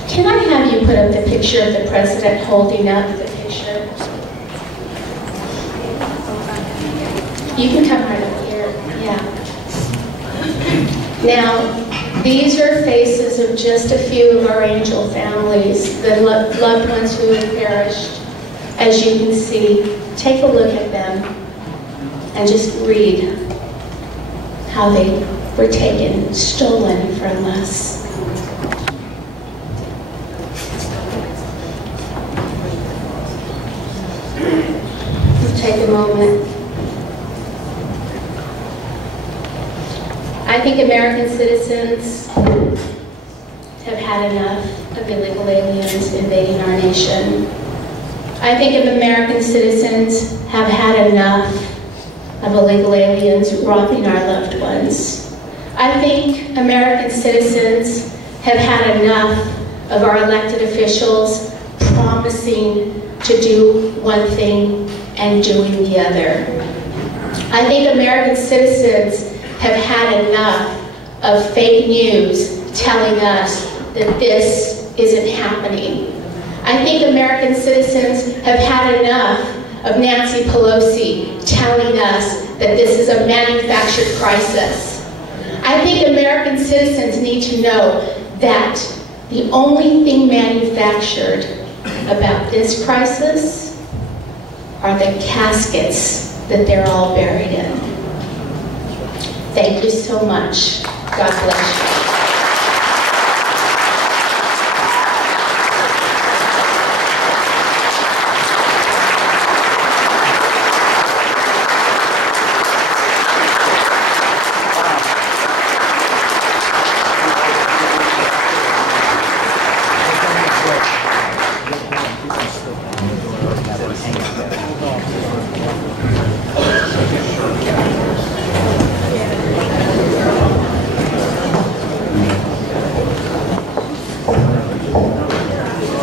Can I have you put up the picture of the president holding up the picture? You can come right up here, yeah. Now, these are faces of just a few of our angel families, the loved ones who have perished. As you can see, take a look at them and just read how they were taken, stolen from us. take a moment. I think American citizens have had enough of illegal aliens invading our nation. I think American citizens have had enough of illegal aliens robbing our loved ones. I think American citizens have had enough of our elected officials promising to do one thing and doing the other. I think American citizens have had enough of fake news telling us that this isn't happening. I think American citizens have had enough of Nancy Pelosi telling us that this is a manufactured crisis. I think American citizens need to know that the only thing manufactured about this crisis are the caskets that they're all buried in. Thank you so much. God bless you.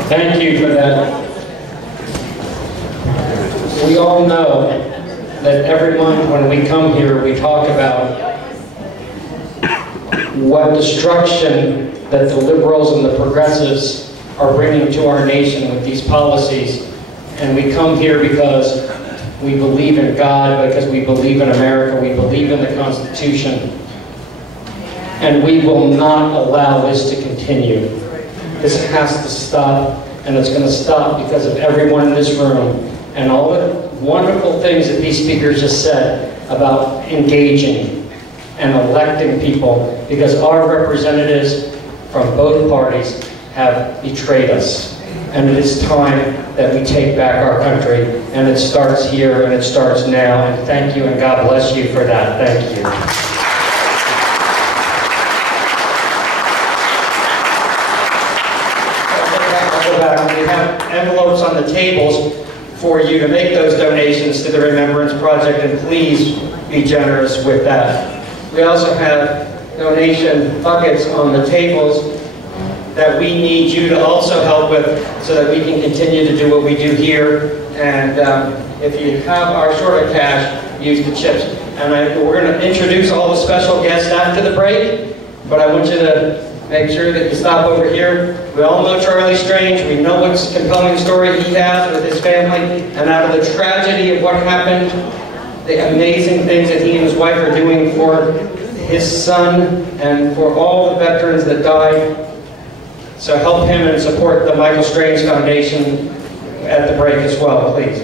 Thank you for that. We all know that every month when we come here, we talk about what destruction that the liberals and the progressives are bringing to our nation with these policies. And we come here because we believe in God, because we believe in America, we believe in the Constitution. And we will not allow this to continue. This has to stop, and it's going to stop because of everyone in this room and all the wonderful things that these speakers just said about engaging and electing people, because our representatives from both parties have betrayed us. And it is time that we take back our country, and it starts here and it starts now. And thank you, and God bless you for that. Thank you. We have envelopes on the tables for you to make those donations to the Remembrance Project, and please be generous with that. We also have donation buckets on the tables that we need you to also help with so that we can continue to do what we do here. And if you have our short of cash, use the chips. And we're going to introduce all the special guests after the break, but I want you to make sure that you stop over here. We all know Charlie Strange. We know what compelling story he has with his family, and out of the tragedy of what happened, the amazing things that he and his wife are doing for his son and for all the veterans that died. So help him and support the Michael Strange Foundation at the break as well, please.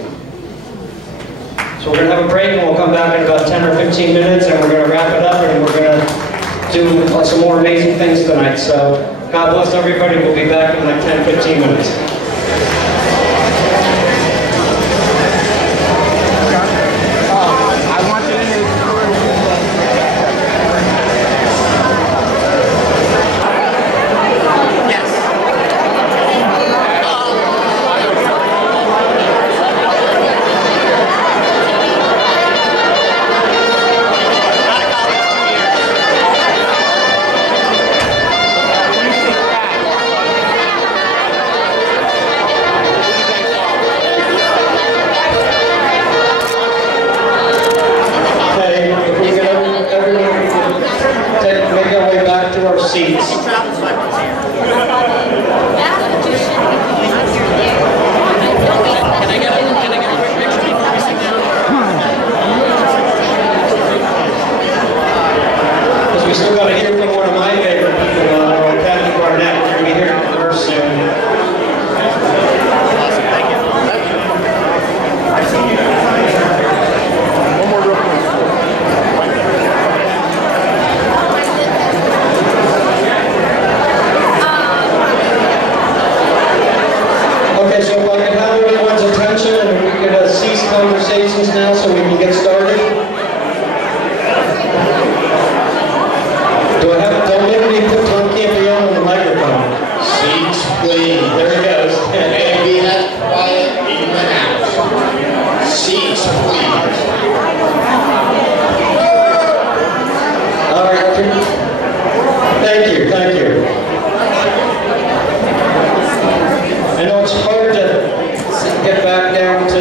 So we're going to have a break, and we'll come back in about 10 or 15 minutes, and we're going to wrap it up, and we're going to do some more amazing things tonight. So God bless everybody. We'll be back in like 10, 15 minutes. I want you to know. questions now so we can get started? Don't let me put Tom Campion on the microphone. Seats, please. There he goes. And we have quiet in the house. Seats, please. All right. Thank you. I know it's hard to get back down to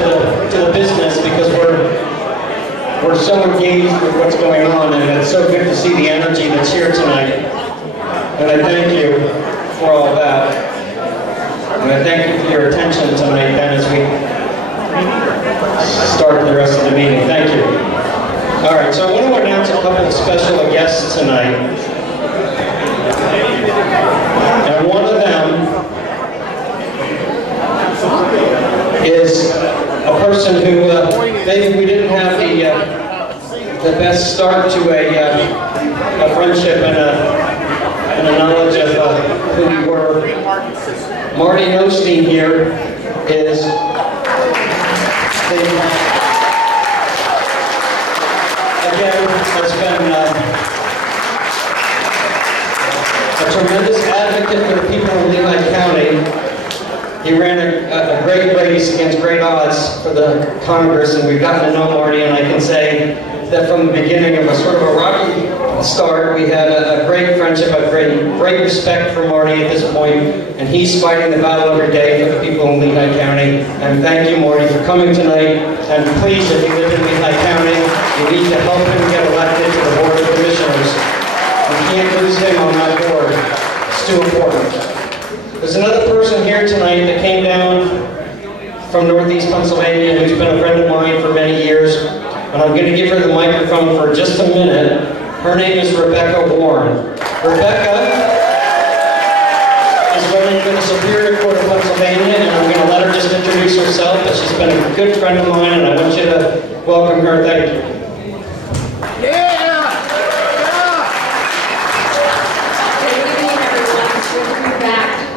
the business because we're so engaged with what's going on, and it's so good to see the energy that's here tonight. And I thank you for all that. And I thank you for your attention tonight, then, as we start the rest of the meeting. Thank you. All right, so I want to announce a couple of special guests tonight. And one of them is a person who maybe we didn't have the best start to a friendship and a knowledge of who we were. Marty Osteen here is again has been a tremendous advocate for the people of Lehigh County. He ran a great race against great odds for the Congress, and we've gotten to know Marty, and I can say that from the beginning of a sort of a rocky start, we had a great friendship, a great respect for Marty at this point, and he's fighting the battle every day for the people in Lehigh County. And thank you, Marty, for coming tonight. And please, if you live in Lehigh County, you need to help him get elected to the Board of Commissioners. You can't lose him on that board. It's too important. There's another person here tonight that came down from Northeast Pennsylvania who's been a friend of mine for many years, and I'm going to give her the microphone for just a minute. Her name is Rebecca Warren. Rebecca is running for the Superior Court of Pennsylvania, and I'm going to let her just introduce herself, but she's been a good friend of mine, and I want you to welcome her. Thank you.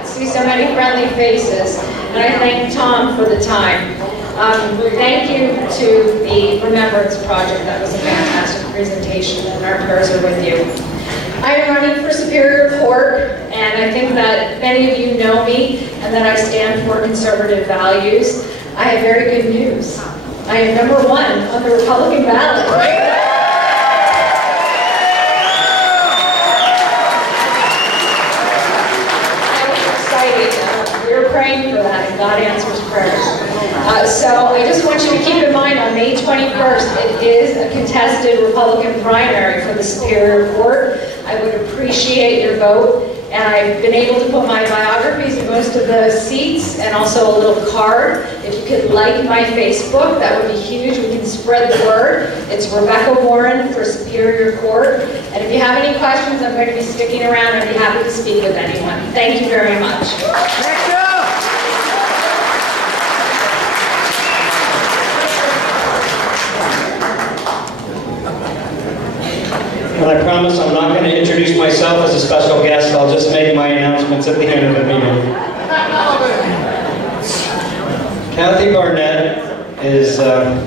See so many friendly faces, and I thank Tom for the time. Thank you to the Remembrance Project. That was a fantastic presentation, and our prayers are with you. I am running for Superior Court, and I think that many of you know me, and that I stand for conservative values. I have very good news. I am #1 on the Republican ballot. Praying for that, and God answers prayers. So I just want you to keep in mind on May 21st, it is a contested Republican primary for the Superior Court. I would appreciate your vote, and I've been able to put my biographies in most of the seats, and also a little card. If you could like my Facebook, that would be huge. We can spread the word. It's Rebecca Warren for Superior Court. And if you have any questions, I'm going to be sticking around. I'd be happy to speak with anyone. Thank you very much. And I promise I'm not going to introduce myself as a special guest. I'll just make my announcements at the end of the meeting. Kathy Barnette is an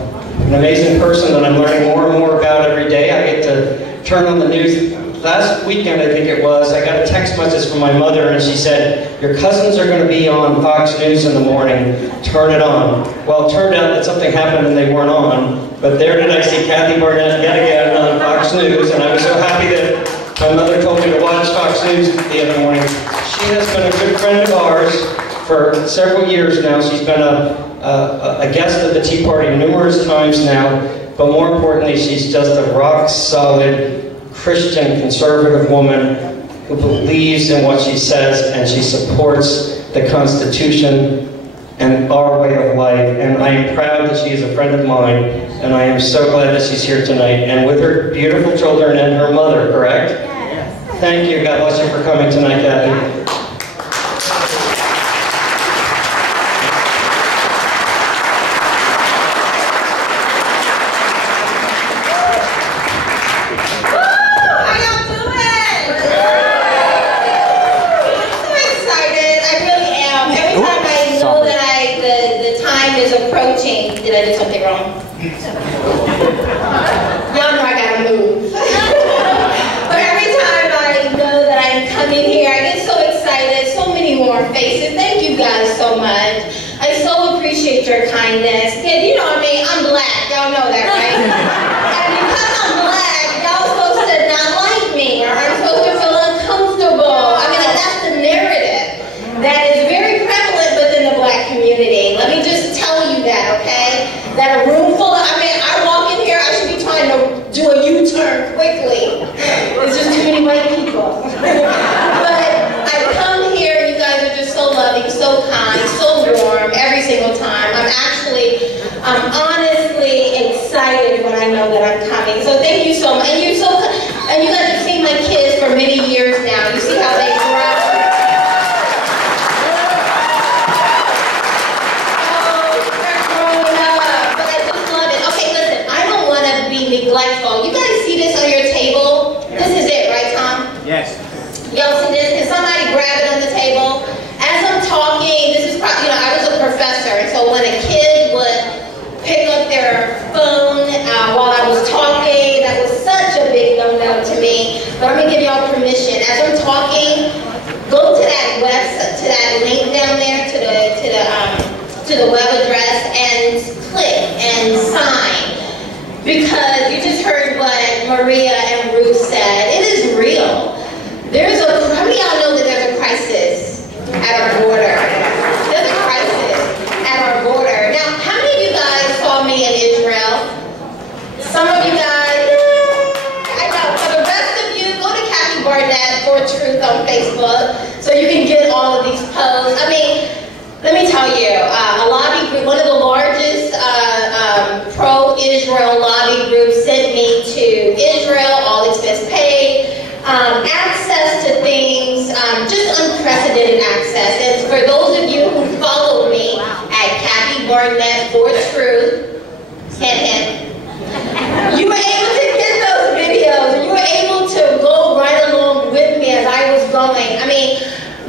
amazing person that I'm learning more and more about every day. I get to turn on the news. Last weekend, I think it was, I got a text message from my mother, and she said, "Your cousins are going to be on Fox News in the morning. Turn it on." Well, it turned out that something happened and they weren't on. But there did I see Kathy Barnette yet again on Fox News, and I was so happy that my mother told me to watch Fox News the other morning. She has been a good friend of ours for several years now. She's been a guest at the Tea Party numerous times now, but more importantly, she's just a rock-solid Christian conservative woman who believes in what she says, and she supports the Constitution and our way of life. And I am proud that she is a friend of mine, and I am so glad that she's here tonight, and with her beautiful children and her mother, correct? Yes. Thank you. God bless you for coming tonight, Kathy. Did I do something wrong? Y'all know I gotta move. But every time I know that I'm coming here, I get so excited, so many warm faces. Thank you guys so much. I so appreciate your kindness. And you know what I mean? I'm black. Y'all know that, right? And because I'm black, y'all supposed to not like me, or I'm supposed to feel uncomfortable. I mean, like, that's the narrative that is very prevalent within the black community. Let me just tell you that, okay? That a room full of, I mean, I walk in here, I should be trying to do a U-turn quickly. There's just too many white people. But I come here, you guys are just so loving, so kind, so warm every single time. I'm honestly excited when I know that I'm coming. So thank you so much. And you guys have seen my kids for many years now. You see how they grow. Neglectful. You guys see this on your table? This is it, right, Tom? Yes. Y'all see this? Can somebody grab it on the table? As I'm talking, this is probably, I was a professor, and so when a kid would pick up their phone while I was talking, that was such a big no-no to me. But I'm gonna give y'all permission. As I'm talking, go to that website, to that link down there, to the web address, and click and sign. Because you just heard what Maria and Ruth said. It is real. How many of y'all know that there's a crisis at our border? There's a crisis at our border. Now, how many of you guys saw me in Israel? Some of you guys, I know. For the rest of you, go to Kathy Barnette for Truth on Facebook so you can get all of these posts. I mean, let me tell you, a lobby group, one of the largest pro-Israel lobby groups sent me to Israel, all expense paid, access to things, just unprecedented access. And for those of you who follow me at Kathy Barnette for Truth, you were able to get those videos. You were able to go right along with me as I was going. I mean,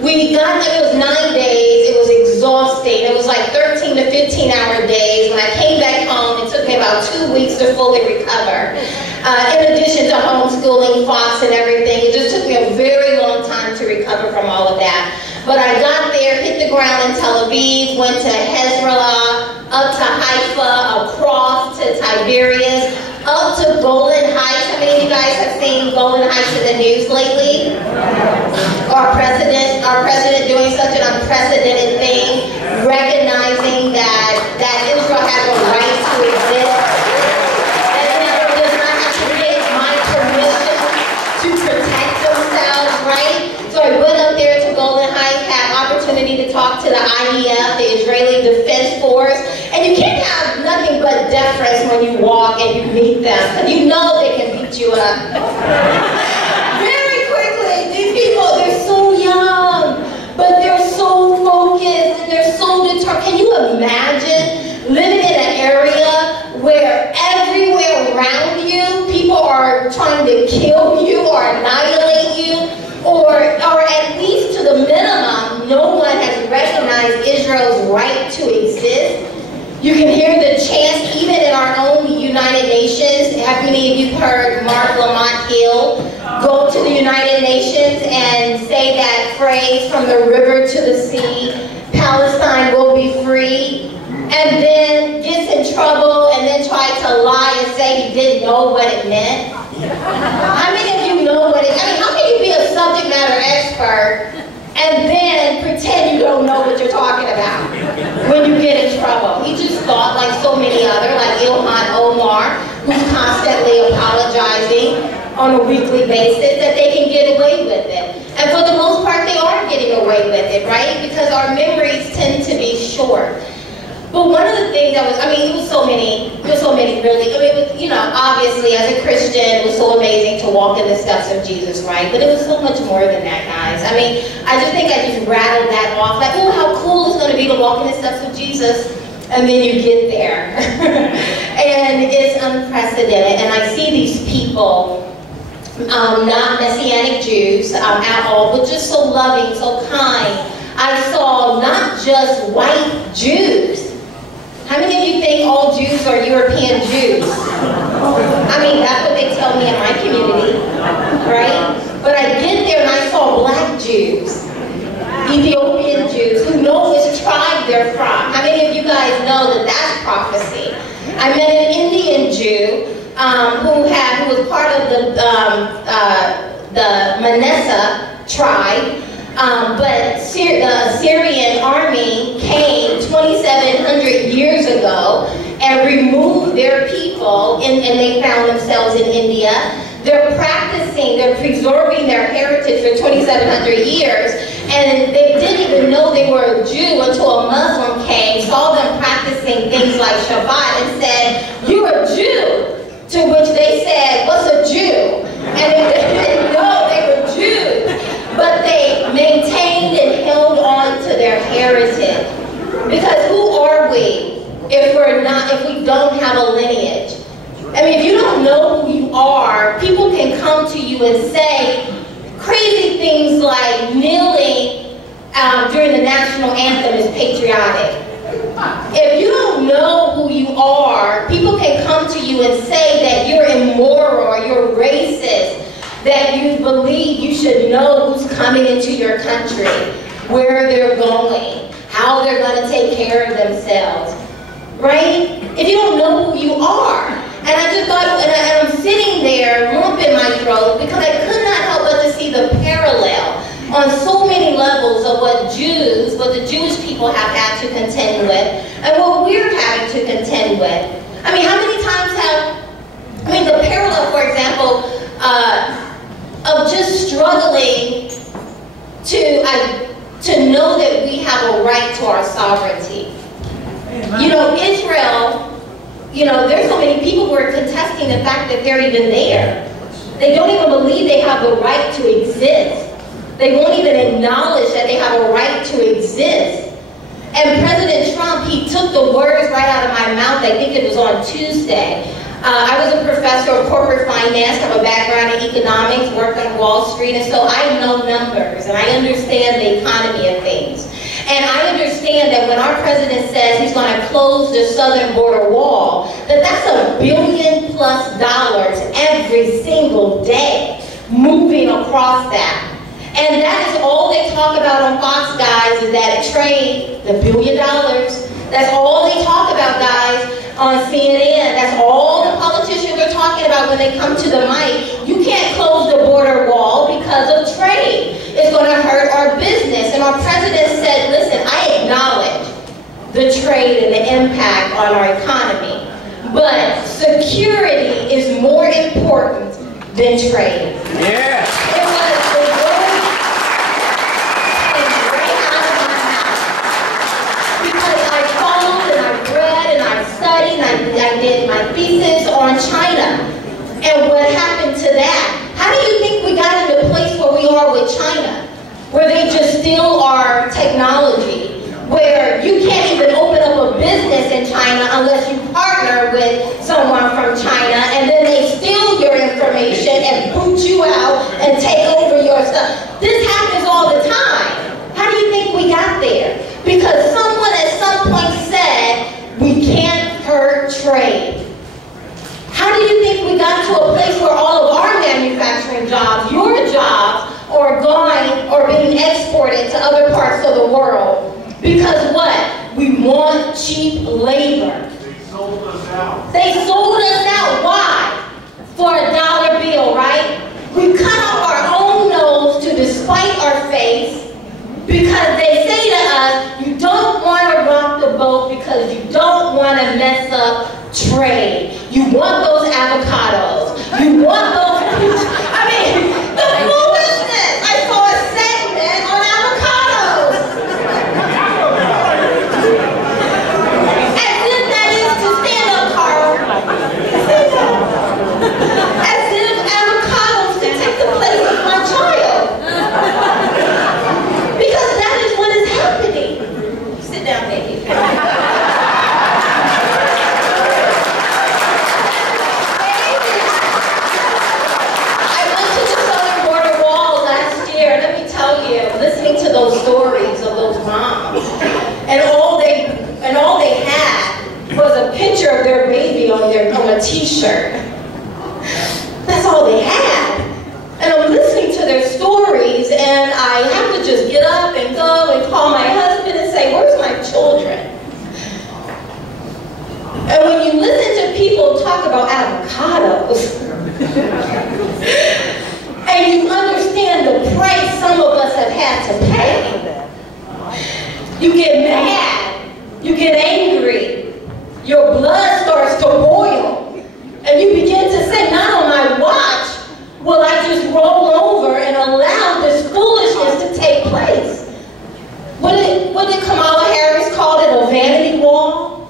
we got there, it was 9 days, it was exhausting. It was like 13 to 15 hour days. When I came back home, it took me about 2 weeks to fully recover. In addition to homeschooling, Fox and everything, it just took me a very long time to recover from all of that. But I got there, hit the ground in Tel Aviv, went to Hezbollah, up to Haifa, across to Tiberias, up to Golan Heights. How many of you guys have seen Golan Heights in the news lately? Our president doing such an unprecedented thing, recognizing that Israel has a right to exist, that Israel does not have to get my permission to protect themselves, right? So I went up there to Golan Heights, had opportunity to talk to the IDF, the Israeli Defense Force, and you can't have nothing but deference when you walk and you meet them, because you know they can beat you up. They're so young, but they're so focused and they're so determined. Can you imagine living in an area where everywhere around you, people are trying to kill you or annihilate you, or at least to the minimum, no one has recognized Israel's right to exist? You can hear the chants even in our own United Nations. Have many of you heard Mark Lamont Hill go to the United Nations and say that phrase, from the river to the sea, Palestine will be free, and then gets in trouble and then tries to lie and say he didn't know what it meant? How many of you know what it meant? I mean, how can you be a subject matter expert and then pretend you don't know what you're talking about when you get in trouble? He just thought, like so many other, like Ilhan Omar, who's constantly apologizing on a weekly basis, that they can get away with it. And for the most part, they are getting away with it, right? Because our memories tend to be short. But one of the things that was, I mean, it was so many really, I mean, it was, obviously as a Christian, it was so amazing to walk in the steps of Jesus, right? But it was so much more than that, guys. I mean, I just think I just rattled that off, like, oh, how cool it's going to be to walk in the steps of Jesus. And then you get there. And it's unprecedented. And I see these people, not Messianic Jews at all, but just so loving, so kind. I saw not just white Jews. How How many of you think all Jews are European Jews? I mean, that's what they tell me in my community, right? But I get there and I saw black Jews, Ethiopian Jews, who know which tribe they're from. How many of you guys know that that's prophecy? I met an Indian Jew who was part of the Manasseh tribe, but the Syrian army came 2,700 years ago and removed their people, and they found themselves in India. They're practicing, they're preserving their heritage for 2,700 years, and they didn't even know they were a Jew until a Muslim came, saw them practicing things like Shabbat, and said, "You're a Jew." To which they said, "What's a Jew?" And they didn't know they were Jews, but they maintained and held on to their heritage. Because who are we if we don't have a lineage? I mean, if you don't know who you are, people can come to you and say crazy things like kneeling during the national anthem is patriotic. If you don't know who you are, people can come to you and say that you're immoral or you're racist, that you believe you should know who's coming into your country, where they're going, how they're going to take care of themselves, right? If you don't know who you are. And I just thought, and I'm sitting there, lump in my throat, because I could not help but to see the parallel on so many levels of what the Jewish people have had to contend with, and what we're having to contend with. I mean, how many times the parallel, for example, of just struggling to know that we have a right to our sovereignty. You know, Israel, you know, there's so many people who are contesting the fact that they're even there. They don't even believe they have the right to exist. They won't even acknowledge that they have a right to exist. And President Trump, he took the words right out of my mouth. I think it was on Tuesday. I was a professor of corporate finance, have a background in economics, worked on Wall Street, and so I know numbers, and I understand the economy of things. And I understand that when our president says he's going to close the southern border wall, that's $1 billion+ every single day moving across that. And that is all they talk about on Fox, guys, is that trade, the $1 billion. That's all they talk about, guys, on CNN. That's all the politicians are talking about when they come to the mic. You can't close the border wall because of trade. It's going to hurt our business. And our president said, listen, I acknowledge the trade and the impact on our economy, but security is more important than trade. Yeah. It was the word came right out of my mouth. Because I followed and I read and I studied and I did my thesis on China. And what happened to that? How do you think we got in the place where we are with China? Where they just steal our technology. Where you can't even open up a business in China unless you partner with someone from China, and then they steal your information and boot you out and take over your stuff. This happens all the time. How do you think we got there? Because someone at some point said, we can't hurt trade. How do you think we got to a place where all of our manufacturing jobs, your jobs, are going or being exported to other parts of the world? Because what? We want cheap labor. They sold us out. They sold us out. Why? For $1 bill, right? We cut off our own nose to despite our face because they say to us, you don't want to rock the boat because you don't want to mess up trade. You want those avocados. You want those peaches. I mean, the foolishness. I saw a segment on avocados. As if that is to stand up, Carl. As if avocados to take the place of my child. Because that is what is happening. Sit down, baby. Baby. picture of their baby on a t-shirt. That's all they had. And I'm listening to their stories, and I have to just get up and go and call my husband and say, where's my children? And when you listen to people talk about avocados, and you understand the price some of us have had to pay, you get mad, you get angry, your blood starts to boil, and you begin to say, not on my watch will I just roll over and allow this foolishness to take place. What did Kamala Harris call it, a vanity wall?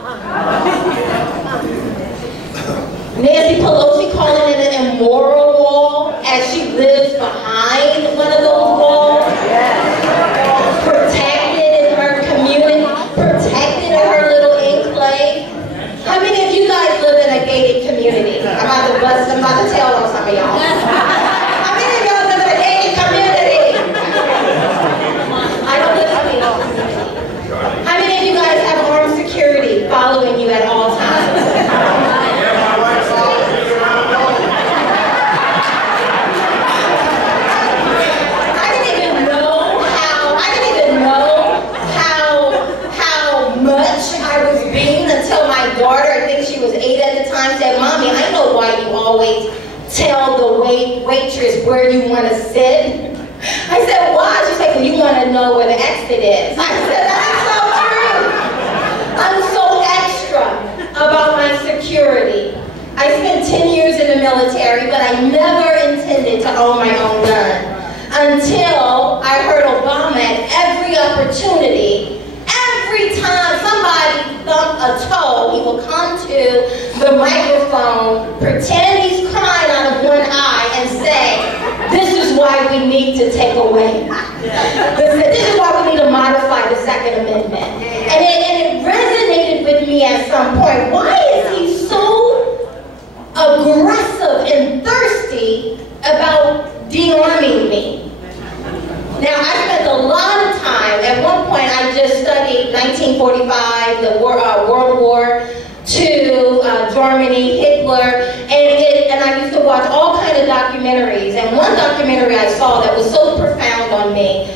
Nancy Pelosi calling it an immoral wall as she lives behind one of those walls. Protected in her community, protected in her little enclave. How many of you guys live in a gated community? I'm about to tell on some of y'all. How many of y'all live in a gated community? I don't live in a gated community. How many of you guys have armed security following you at all times? Daughter, I think she was 8 at the time, said, Mommy, I know why you always tell the waitress where you want to sit. I said, why? She said, well, you want to know where the exit is. I said, that's so true. I'm so extra about my security. I spent 10 years in the military, but I never intended to own my own gun until I heard Obama at every opportunity. Every time somebody thumped a toe, he will come to the microphone, pretend he's crying out of one eye, and say, this is why we need to take away. This is why we need to modify the Second Amendment. And it resonated with me at some point. Why is he so aggressive and thirsty about de-arming me? Now, I spent a lot of time, at one point I just studied 1945, the World War II, Germany, Hitler, and I used to watch all kinds of documentaries. And one documentary I saw that was so profound on me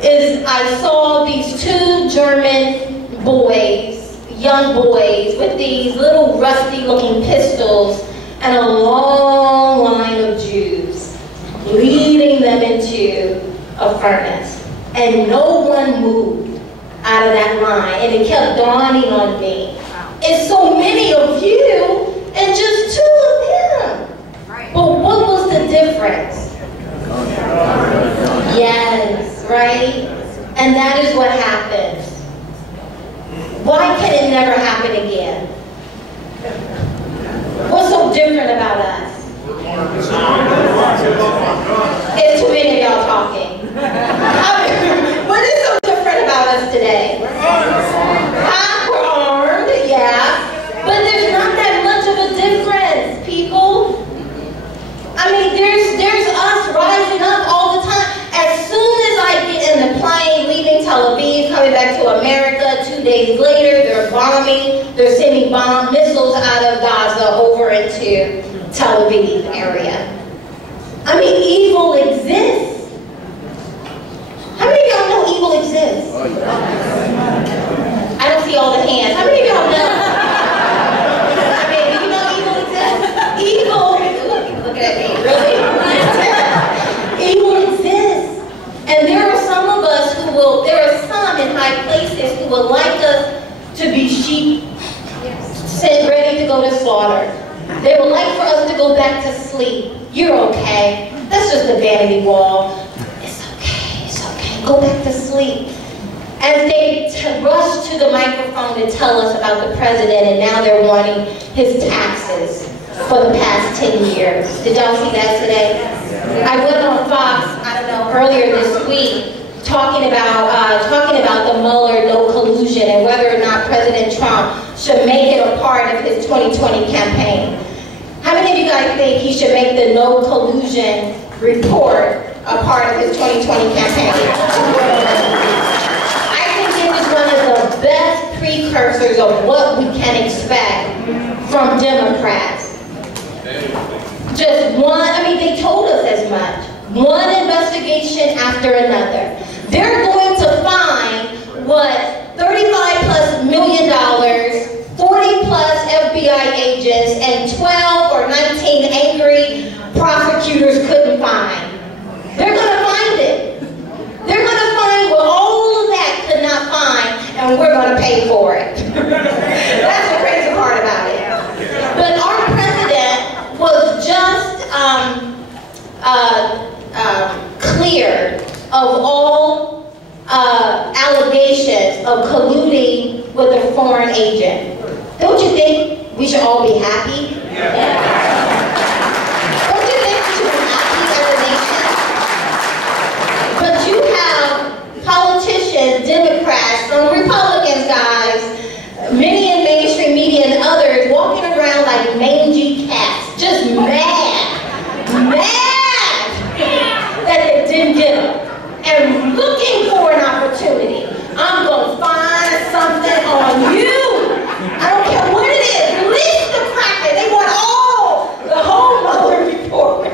is I saw these 2 German boys, young boys, with these little rusty looking pistols and a long line of Jews leading them into a furnace, and no one moved out of that line, and it kept dawning on me. It's so many of you and just 2 of them. But what was the difference? Yes, right? And that is what happens. Why can it never happen again? What's so different about us? There's too many of y'all talking. What is so different about us today? We're armed, yeah, but there's not that much of a difference, people. I mean, there's us rising up all the time. As soon as I get in the plane, leaving Tel Aviv, coming back to America, 2 days later, they're bombing, they're sending bomb missiles out of Gaza over into Tel Aviv area. I mean, evil exists. How many of y'all know evil exists? I don't see all the hands. How many of y'all know? I mean, do you know evil exists? Evil, look at me, really? Evil exists. And there are some of us who will, there are some in high places who would like us to be sheep, sent ready to go to slaughter. They would like for us to go back to sleep. You're okay. That's just a vanity wall. Go back to sleep. As they rush to the microphone to tell us about the president, and now they're wanting his taxes for the past 10 years. Did y'all see that today? I went on Fox, I don't know, earlier this week, talking about the Mueller no collusion and whether or not President Trump should make it a part of his 2020 campaign. How many of you guys think he should make the no collusion report a part of his 2020 campaign? I think it is one of the best precursors of what we can expect One investigation after another. They're going to find what $35+ million, 40+ FBI agents, and 12 or 19 angry prosecutors couldn't find. They're going to find it. They're going to find what all of that could not find, and we're going to pay for it. That's the crazy part about it. But our president was just cleared of all allegations of colluding with a foreign agent. Don't you think we should all be happy? Don't you think we should be happy as a nation? But you have politicians, Democrats, some Republicans, guys, many in mainstream media and others walking around like mangy cats, just mad that they didn't get them, and looking for an opportunity. I'm going to find something on you. I don't care what it is. Release the crackers. They want the whole Mueller report.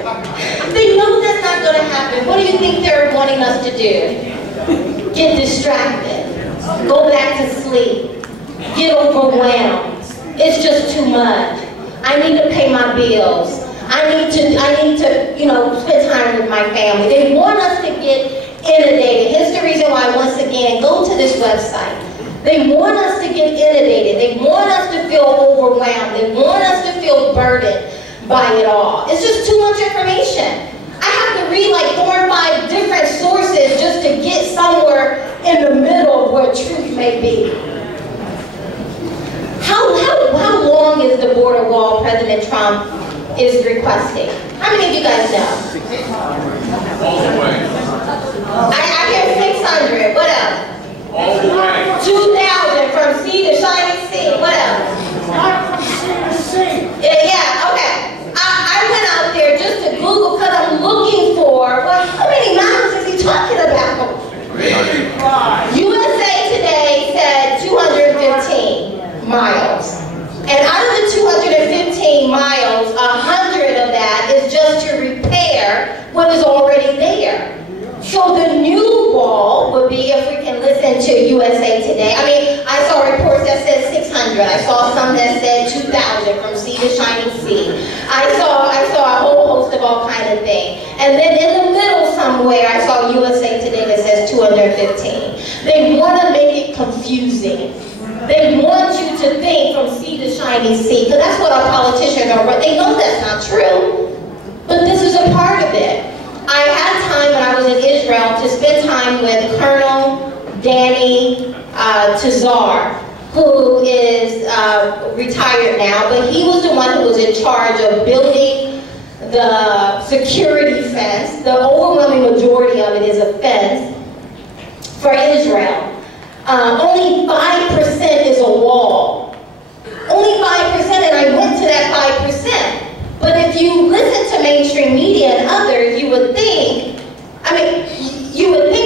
They know that's not going to happen. What do you think they're wanting us to do? Get distracted. Go back to sleep. Get overwhelmed. It's just too much. I need to pay my bills. I need to, spend time with my family. They want us to get inundated. Here's the reason why, once again, go to this website. They want us to get inundated. They want us to feel overwhelmed. They want us to feel burdened by it all. It's just too much information. I have to read like 4 or 5 different sources just to get somewhere in the middle of where truth may be. How long is the border wall President Trump is requesting? How many of you guys know? All the way. I hear 600. What else? All the way. 2,000 from sea to shining sea. What else? Yeah, okay. I went out there just to Google because I'm looking for, well, how many miles is he talking about? USA Today said 215 miles. And out of the 215 miles, 100 of that is just to repair what is already there. So the new wall would be, if we can listen to USA Today. I mean, I saw reports that said 600. I saw some that said 2,000 from sea to shining sea. I saw a whole host of all kinds of things. And then in the middle somewhere, I saw USA Today that says 215. They want to make it confusing. They want you to think from sea to shining sea, because that's what our politicians are. They know that's not true, but this is a part of it. I had time when I was in Israel to spend time with Colonel Danny Tazar, who is retired now, but he was the one who was in charge of building the security fence. The overwhelming majority of it is a fence for Israel. Only 5% is a wall. Only 5%, and I went to that 5%. But if you listen to mainstream media and others, you would think,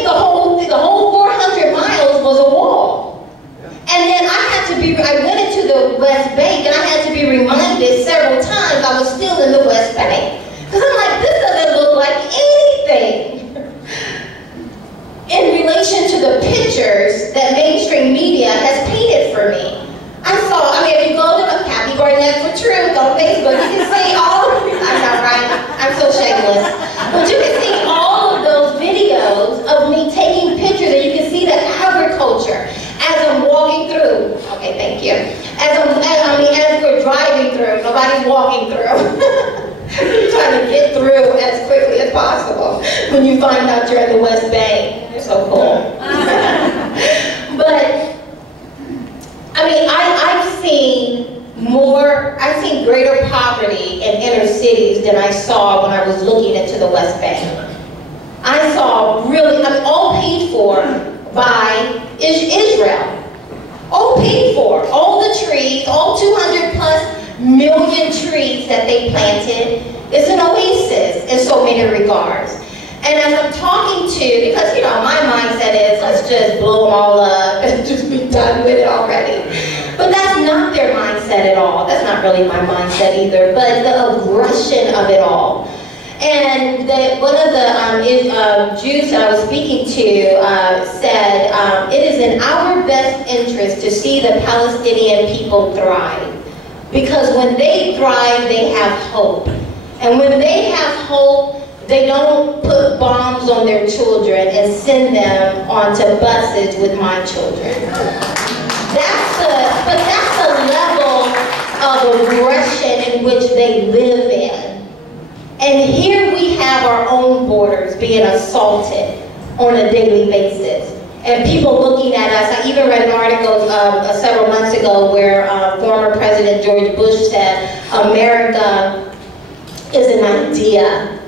the whole 400 miles was a wall. And then I went into the West Bank, and I had to be reminded several times I was still in the West Bank. Because I'm like, this doesn't look like anything. In relation to the pictures that mainstream media has painted for me. If you go to Barnette for Truth on Facebook, you can see all of it. I'm not right, I'm so shameless. But you can see all of those videos of me taking pictures, and you can see the agriculture as I'm walking through. Okay, thank you. As we're driving through, nobody's walking through. You're trying to get through as quickly as possible when you find out you're in the West Bank. You're so cool. But I've seen greater poverty in inner cities than I saw when I was looking into the West Bank. I saw all paid for by Israel. All paid for. All the trees, all 200+ million trees that they planted. It's an oasis in so many regards. And as I'm talking to, because my mindset is, let's just blow them all up and just be done with it already. But that's not their mindset at all. That's not really my mindset either, but the aggression of it all. And one of the Jews that I was speaking to said, it is in our best interest to see the Palestinian people thrive. Because when they thrive, they have hope. And when they have hope, they don't put bombs on their children and send them onto buses with my children. But that's the level of aggression in which they live in. And here we have our own borders being assaulted on a daily basis. And people looking at us. I even read an article several months ago where former President George Bush said, America is an idea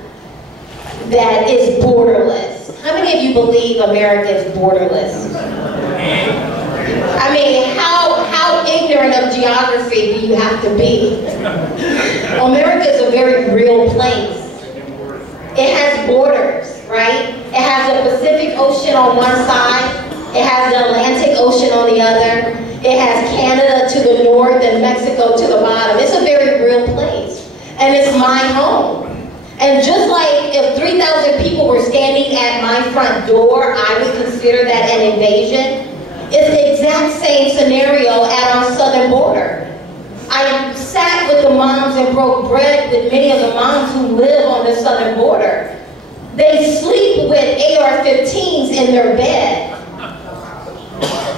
that is borderless. How many of you believe America is borderless? I mean, how ignorant of geography do you have to be? America is a very real place. It has borders, right? It has the Pacific Ocean on one side. It has the Atlantic Ocean on the other. It has Canada to the north and Mexico to the bottom. It's a very real place. And it's my home. And just like if 3,000 people were standing at my front door, I would consider that an invasion. It's the exact same scenario at our southern border. I sat with the moms and broke bread with many of the moms who live on the southern border. They sleep with AR-15s in their bed.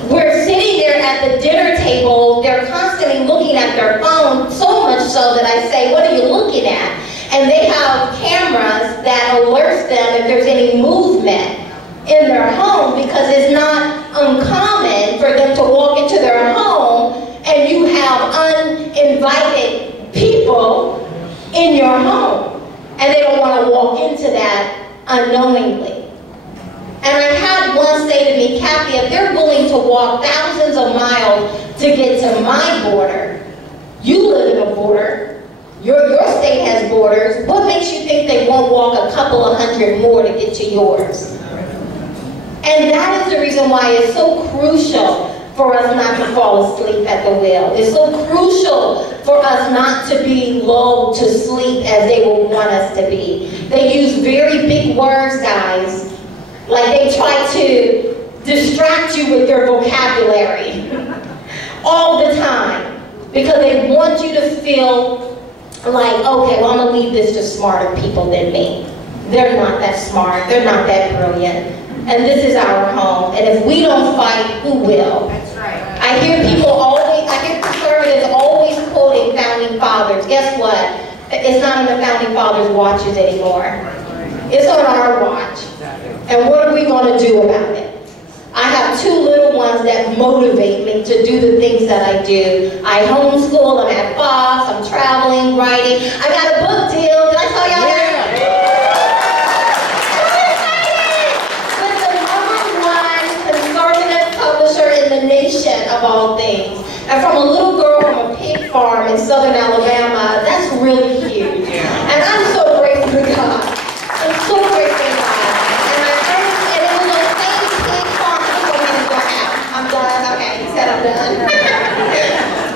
We're sitting there at the dinner table. They're constantly looking at their phone, so much so that I say, what are you looking at? And they have cameras that alerts them if there's any movement in their home, because it's not uncommon for them to walk into their home and you have uninvited people in your home. And they don't want to walk into that unknowingly. And I had one say to me, Kathy, if they're willing to walk thousands of miles to get to my border, you live in a border, your state has borders, what makes you think they won't walk a couple of hundred more to get to yours? And that is the reason why it's so crucial for us not to fall asleep at the wheel. It's so crucial for us not to be lulled to sleep as they will want us to be. They use very big words, guys. Like they try to distract you with their vocabulary all the time, because they want you to feel like, okay, well, I'm going to leave this to smarter people than me. They're not that smart. They're not that brilliant. And this is our home. And if we don't fight, who will? That's right. I hear conservatives always quoting founding fathers. Guess what? It's not on the founding fathers' watches anymore. It's on our watch. And what are we going to do about it? I have two little ones that motivate me to do the things that I do. I homeschool, I'm at Fox, I'm traveling, writing. I got a book deal. Did I tell y'all that? In the nation of all things. And from a little girl from a pig farm in southern Alabama, that's really huge. And I'm so grateful to God. I'm so grateful to God. And it was the same pig farm. I'm done. Okay, he said I'm done.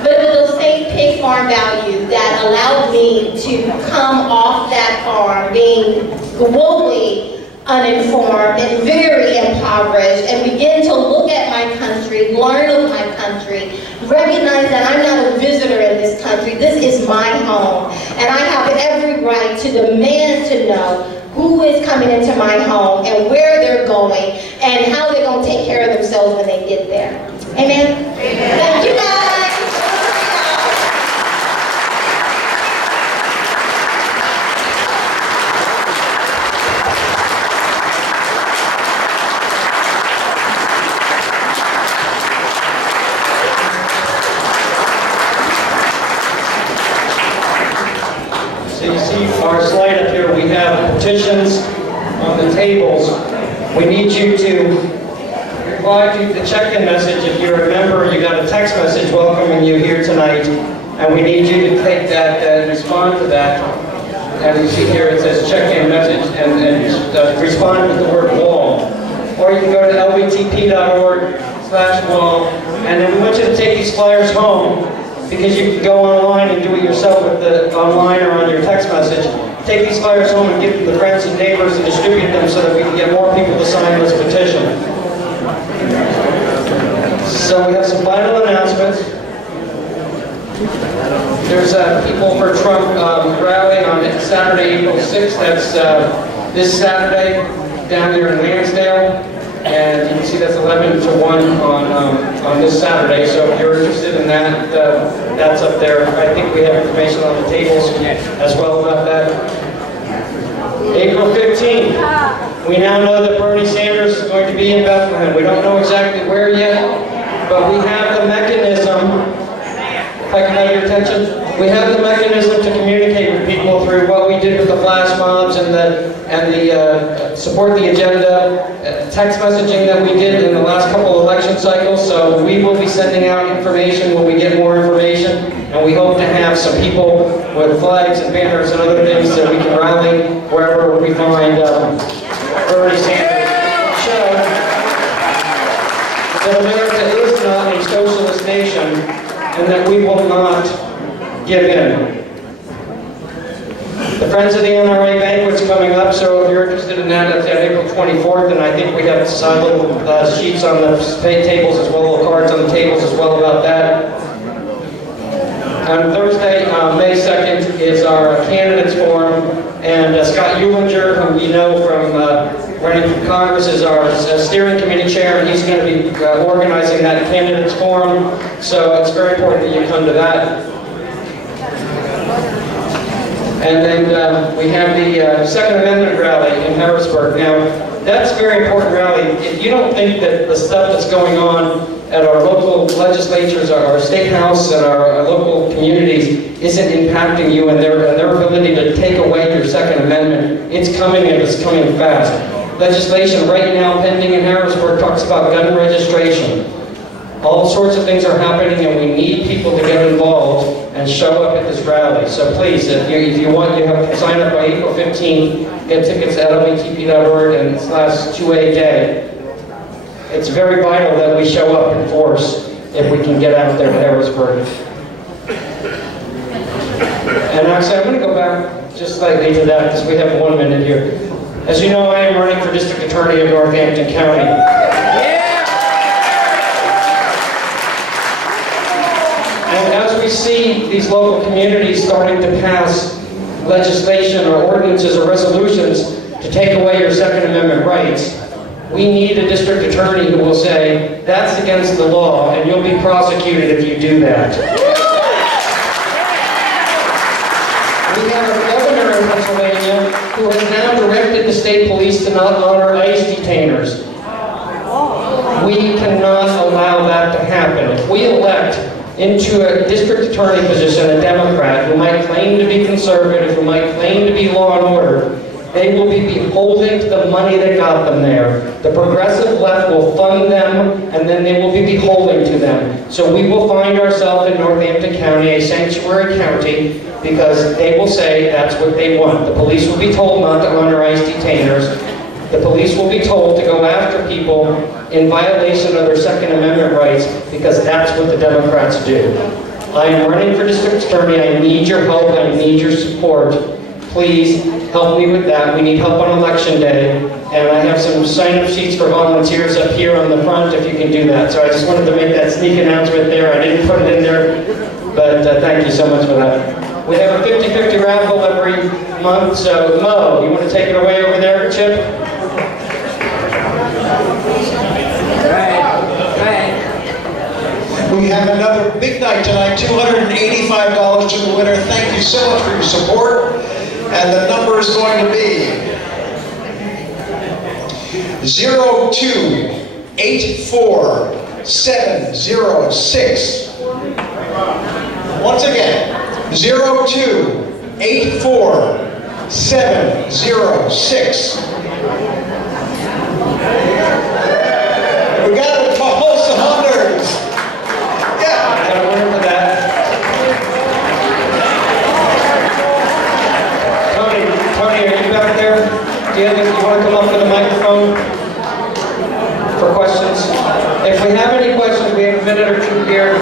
But it was the same pig farm value that allowed me to come off that farm being globally uninformed and very impoverished, and begin to look at my country, learn of my country, recognize that I'm not a visitor in this country. This is my home, and I have every right to demand to know who is coming into my home and where they're going and how they're going to take care of themselves when they get there. Amen? Amen. Thank you, guys. Our slide up here, we have petitions on the tables. We need you to reply to the check-in message. If you're a member, you got a text message welcoming you here tonight, and we need you to take that and respond to that. And you see here it says check-in message, and respond with the word wall. Or you can go to lvtp.org/wall, and then we want you to take these flyers home, because you can go online and do it yourself with the online or on your text message. take these flyers home and give them to friends and neighbors and distribute them so that we can get more people to sign this petition. So we have some final announcements. There's People for Trump rally on Saturday, April 6th. That's this Saturday down there in Lansdale. And you can see that's 11 to 1 on this Saturday. So if you're interested in that, that's up there. I think we have information on the tables as well about that. April 15th, we now know that Bernie Sanders is going to be in Bethlehem. We don't know exactly where yet, but we have the mechanism. If I can have your attention, we have the mechanism to communicate with people through what we did with the flash mobs and the support the agenda, text messaging that we did in the last couple of election cycles. So we will be sending out information when we get more information, and we hope to have some people with flags and banners and other things that we can rally wherever we find Bernie Sanders. Show that America is not a socialist nation, and that we will not give in. The Friends of the NRA banquet's coming up, so if you're interested in that, that's April 24th, and I think we have some little sheets on the tables as well, little cards on the tables as well about that. On Thursday, May 2nd, is our candidates forum, and Scott Eulinger, whom you know from running for Congress, is our steering committee chair, and he's going to be organizing that candidates forum, so it's very important that you come to that. And then we have the Second Amendment rally in Harrisburg. Now, that's a very important rally. If you don't think that the stuff that's going on at our local legislatures, our state house, and our local communities isn't impacting you and their ability to take away your Second Amendment, it's coming, and it's coming fast. Legislation right now pending in Harrisburg talks about gun registration. All sorts of things are happening, and we need people to get involved and show up at this rally. So please, if you want, you have to sign up by April 15th, get tickets at LVTP.org, and it's last 2A day. It's very vital that we show up in force if we can get out there to Harrisburg. And actually, I'm going to go back just slightly to that, because we have 1 minute here. As you know, I am running for District Attorney of Northampton County. And as we see these local communities starting to pass legislation or ordinances or resolutions to take away your Second Amendment rights, we need a district attorney who will say, that's against the law, and you'll be prosecuted if you do that. We have a governor in Pennsylvania who has now directed the state police to not honor ICE detainers. We cannot allow that to happen. If we elect into a district attorney position a Democrat who might claim to be conservative, who might claim to be law and order, they will be beholden to the money that got them there. The progressive left will fund them, and then they will be beholden to them. So we will find ourselves in Northampton County, a sanctuary county, because they will say that's what they want. The police will be told not to honor ICE detainers. The police will be told to go after people in violation of their Second Amendment rights, because that's what the Democrats do. I am running for district attorney. I need your help. I need your support. Please help me with that. We need help on election day. And I have some sign-up sheets for volunteers up here on the front if you can do that. So I just wanted to make that sneak announcement there. I didn't put it in there, but thank you so much for that. We have a 50-50 raffle every month. So Mo, you want to take it away over there, Chip? We have another big night tonight, $285 to the winner. Thank you so much for your support. And the number is going to be 0284706. Once again, 0284706. We got to call some hundreds. Yeah. Got a winner for that. Tony, are you back there? Do you want to come up to the microphone for questions? If we have any questions, we have a minute or two here.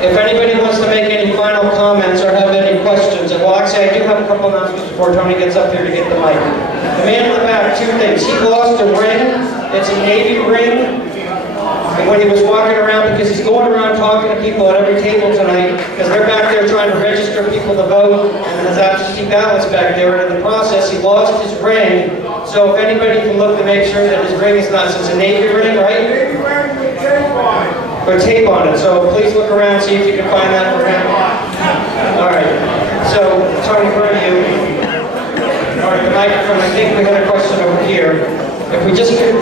If anybody wants to make any final comments or have any questions, well, actually, I do have couple announcements before Tony gets up here to get the mic. The man in the back, two things. He lost a ring. It's a Navy ring. And when he was walking around, because he's going around talking to people at every table tonight, because they're back there trying to register people to vote, and there's absentee ballots back there, and in the process, he lost his ring. So if anybody can look to make sure that his ring is not, it's a Navy ring, right? Navy ring with tape on it. Put tape on it, so please look around, see if you can find that for him. All right, so Tony, where are you? All right, the microphone, I think we had a question over here. If we just could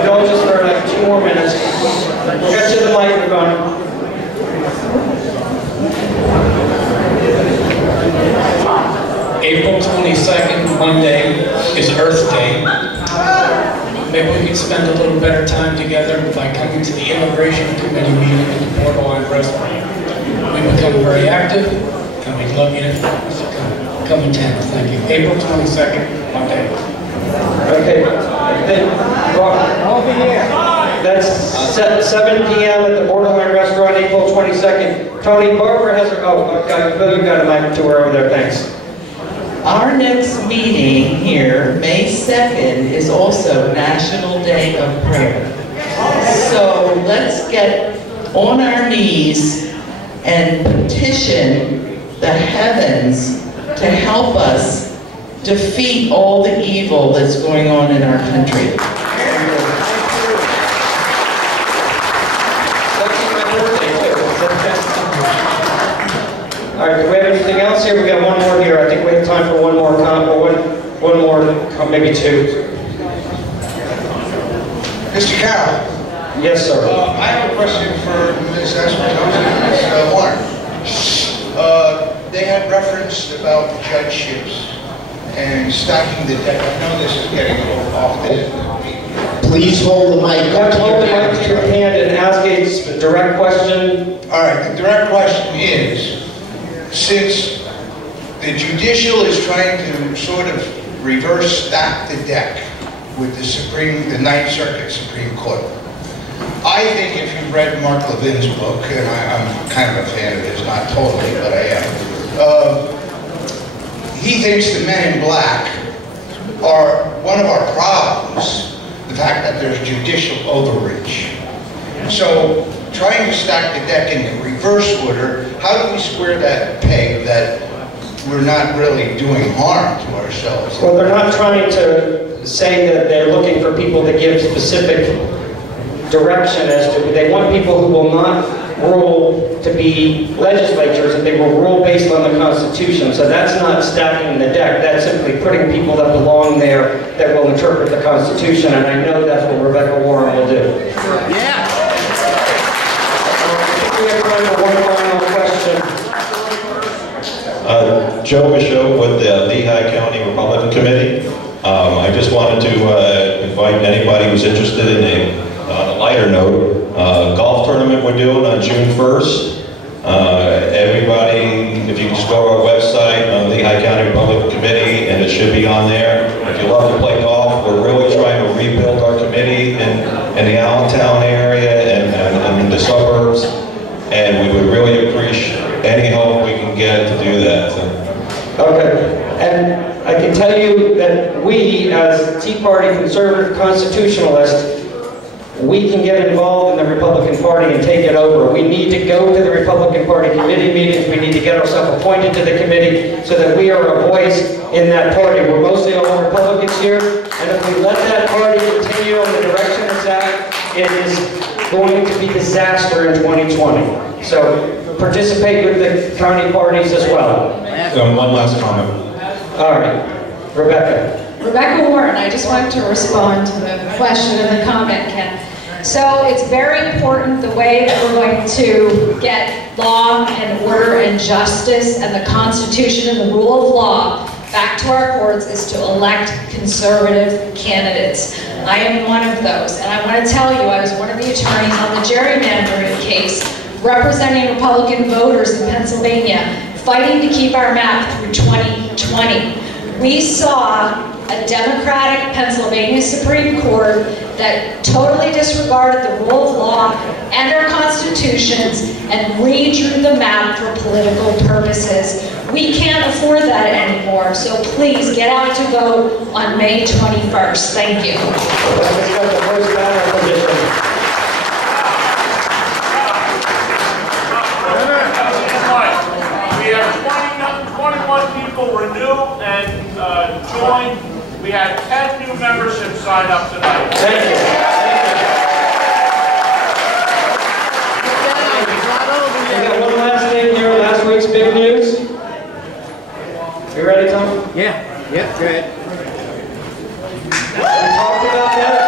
indulge us for like 2 more minutes. We'll get to the microphone. April 22nd, Monday, is Earth Day. Maybe we could spend a little better time together by coming to the Immigration Committee meeting at the Borderline Restaurant. We've become very active, and we'd love you to come attend. Thank you. April 22nd, Monday. Okay. That's 7 p.m. at the Borderline Restaurant, April 22nd. Tony, Barbara has her, we've got a mic to her over there, thanks. Our next meeting here, May 2nd, is also National Day of Prayer. So let's get on our knees and petition the heavens to help us defeat all the evil that's going on in our country. All right, do we have anything else here? We got one more here. I think we have time for one more maybe 2. Mr. Carroll. Yes, sir. I have a question for Ms. Espinoza and Ms. Warren. They had referenced about judgeships and stacking the deck. I know this is getting a little off the... Please hold the mic. You have to hold the mic to your hand and ask a direct question. All right, the direct question is, since the judicial is trying to sort of reverse stack the deck with the Ninth Circuit Supreme Court, I think if you've read Mark Levin's book, and I'm kind of a fan of his, not totally, but I am, he thinks the men in black are one of our problems, the fact that there's judicial overreach. So, trying to stack the deck in the reverse order, how do we square that peg that we're not really doing harm to ourselves? Well, they're not trying to say that they're looking for people to give specific direction as to, they want people who will not rule to be legislatures, and they will rule based on the Constitution. So that's not stacking the deck, that's simply putting people that belong there that will interpret the Constitution, and I know that's what Rebecca Warren will do. Yeah. We have time for one final question. Joe Bishop with the Lehigh County Republican Committee. I just wanted to invite anybody who's interested in a lighter note, golf tournament we're doing on June 1st. Everybody, if you just go to our website, Lehigh County Republican Committee, and it should be on there. If you love to play golf, we're really trying to rebuild our committee in the Allentown area and the suburbs, and we would really appreciate any help we can get to do that. So. Okay, and I can tell you that we, as Tea Party conservative constitutionalists, we can get involved in the Republican Party and take it over. We need to go to the Republican Party committee meetings. We need to get ourselves appointed to the committee so that we are a voice in that party. We're mostly all Republicans here, and if we let that party continue in the direction it's at, it is going to be disaster in 2020. So participate with the county parties as well. One last comment. All right, Rebecca. Rebecca Warren, I just wanted to respond to the question and the comment, Ken. So it's very important the way that we're going to get law and order and justice and the Constitution and the rule of law back to our courts is to elect conservative candidates. I am one of those, and I want to tell you, I was one of the attorneys on the gerrymandering case representing Republican voters in Pennsylvania, fighting to keep our map through 2020. We saw a Democratic Pennsylvania Supreme Court that totally disregarded the rule of law and our constitutions and redrew the map for political purposes. We can't afford that anymore, so please get out to vote on May 21st. Thank you. Let's go to the first banner position. We have 21 people renew and join. We had 10 new memberships sign up tonight. Thank you. We got one last thing here, last week's big news. You ready, Tom? Yeah, go ahead. We talked about that.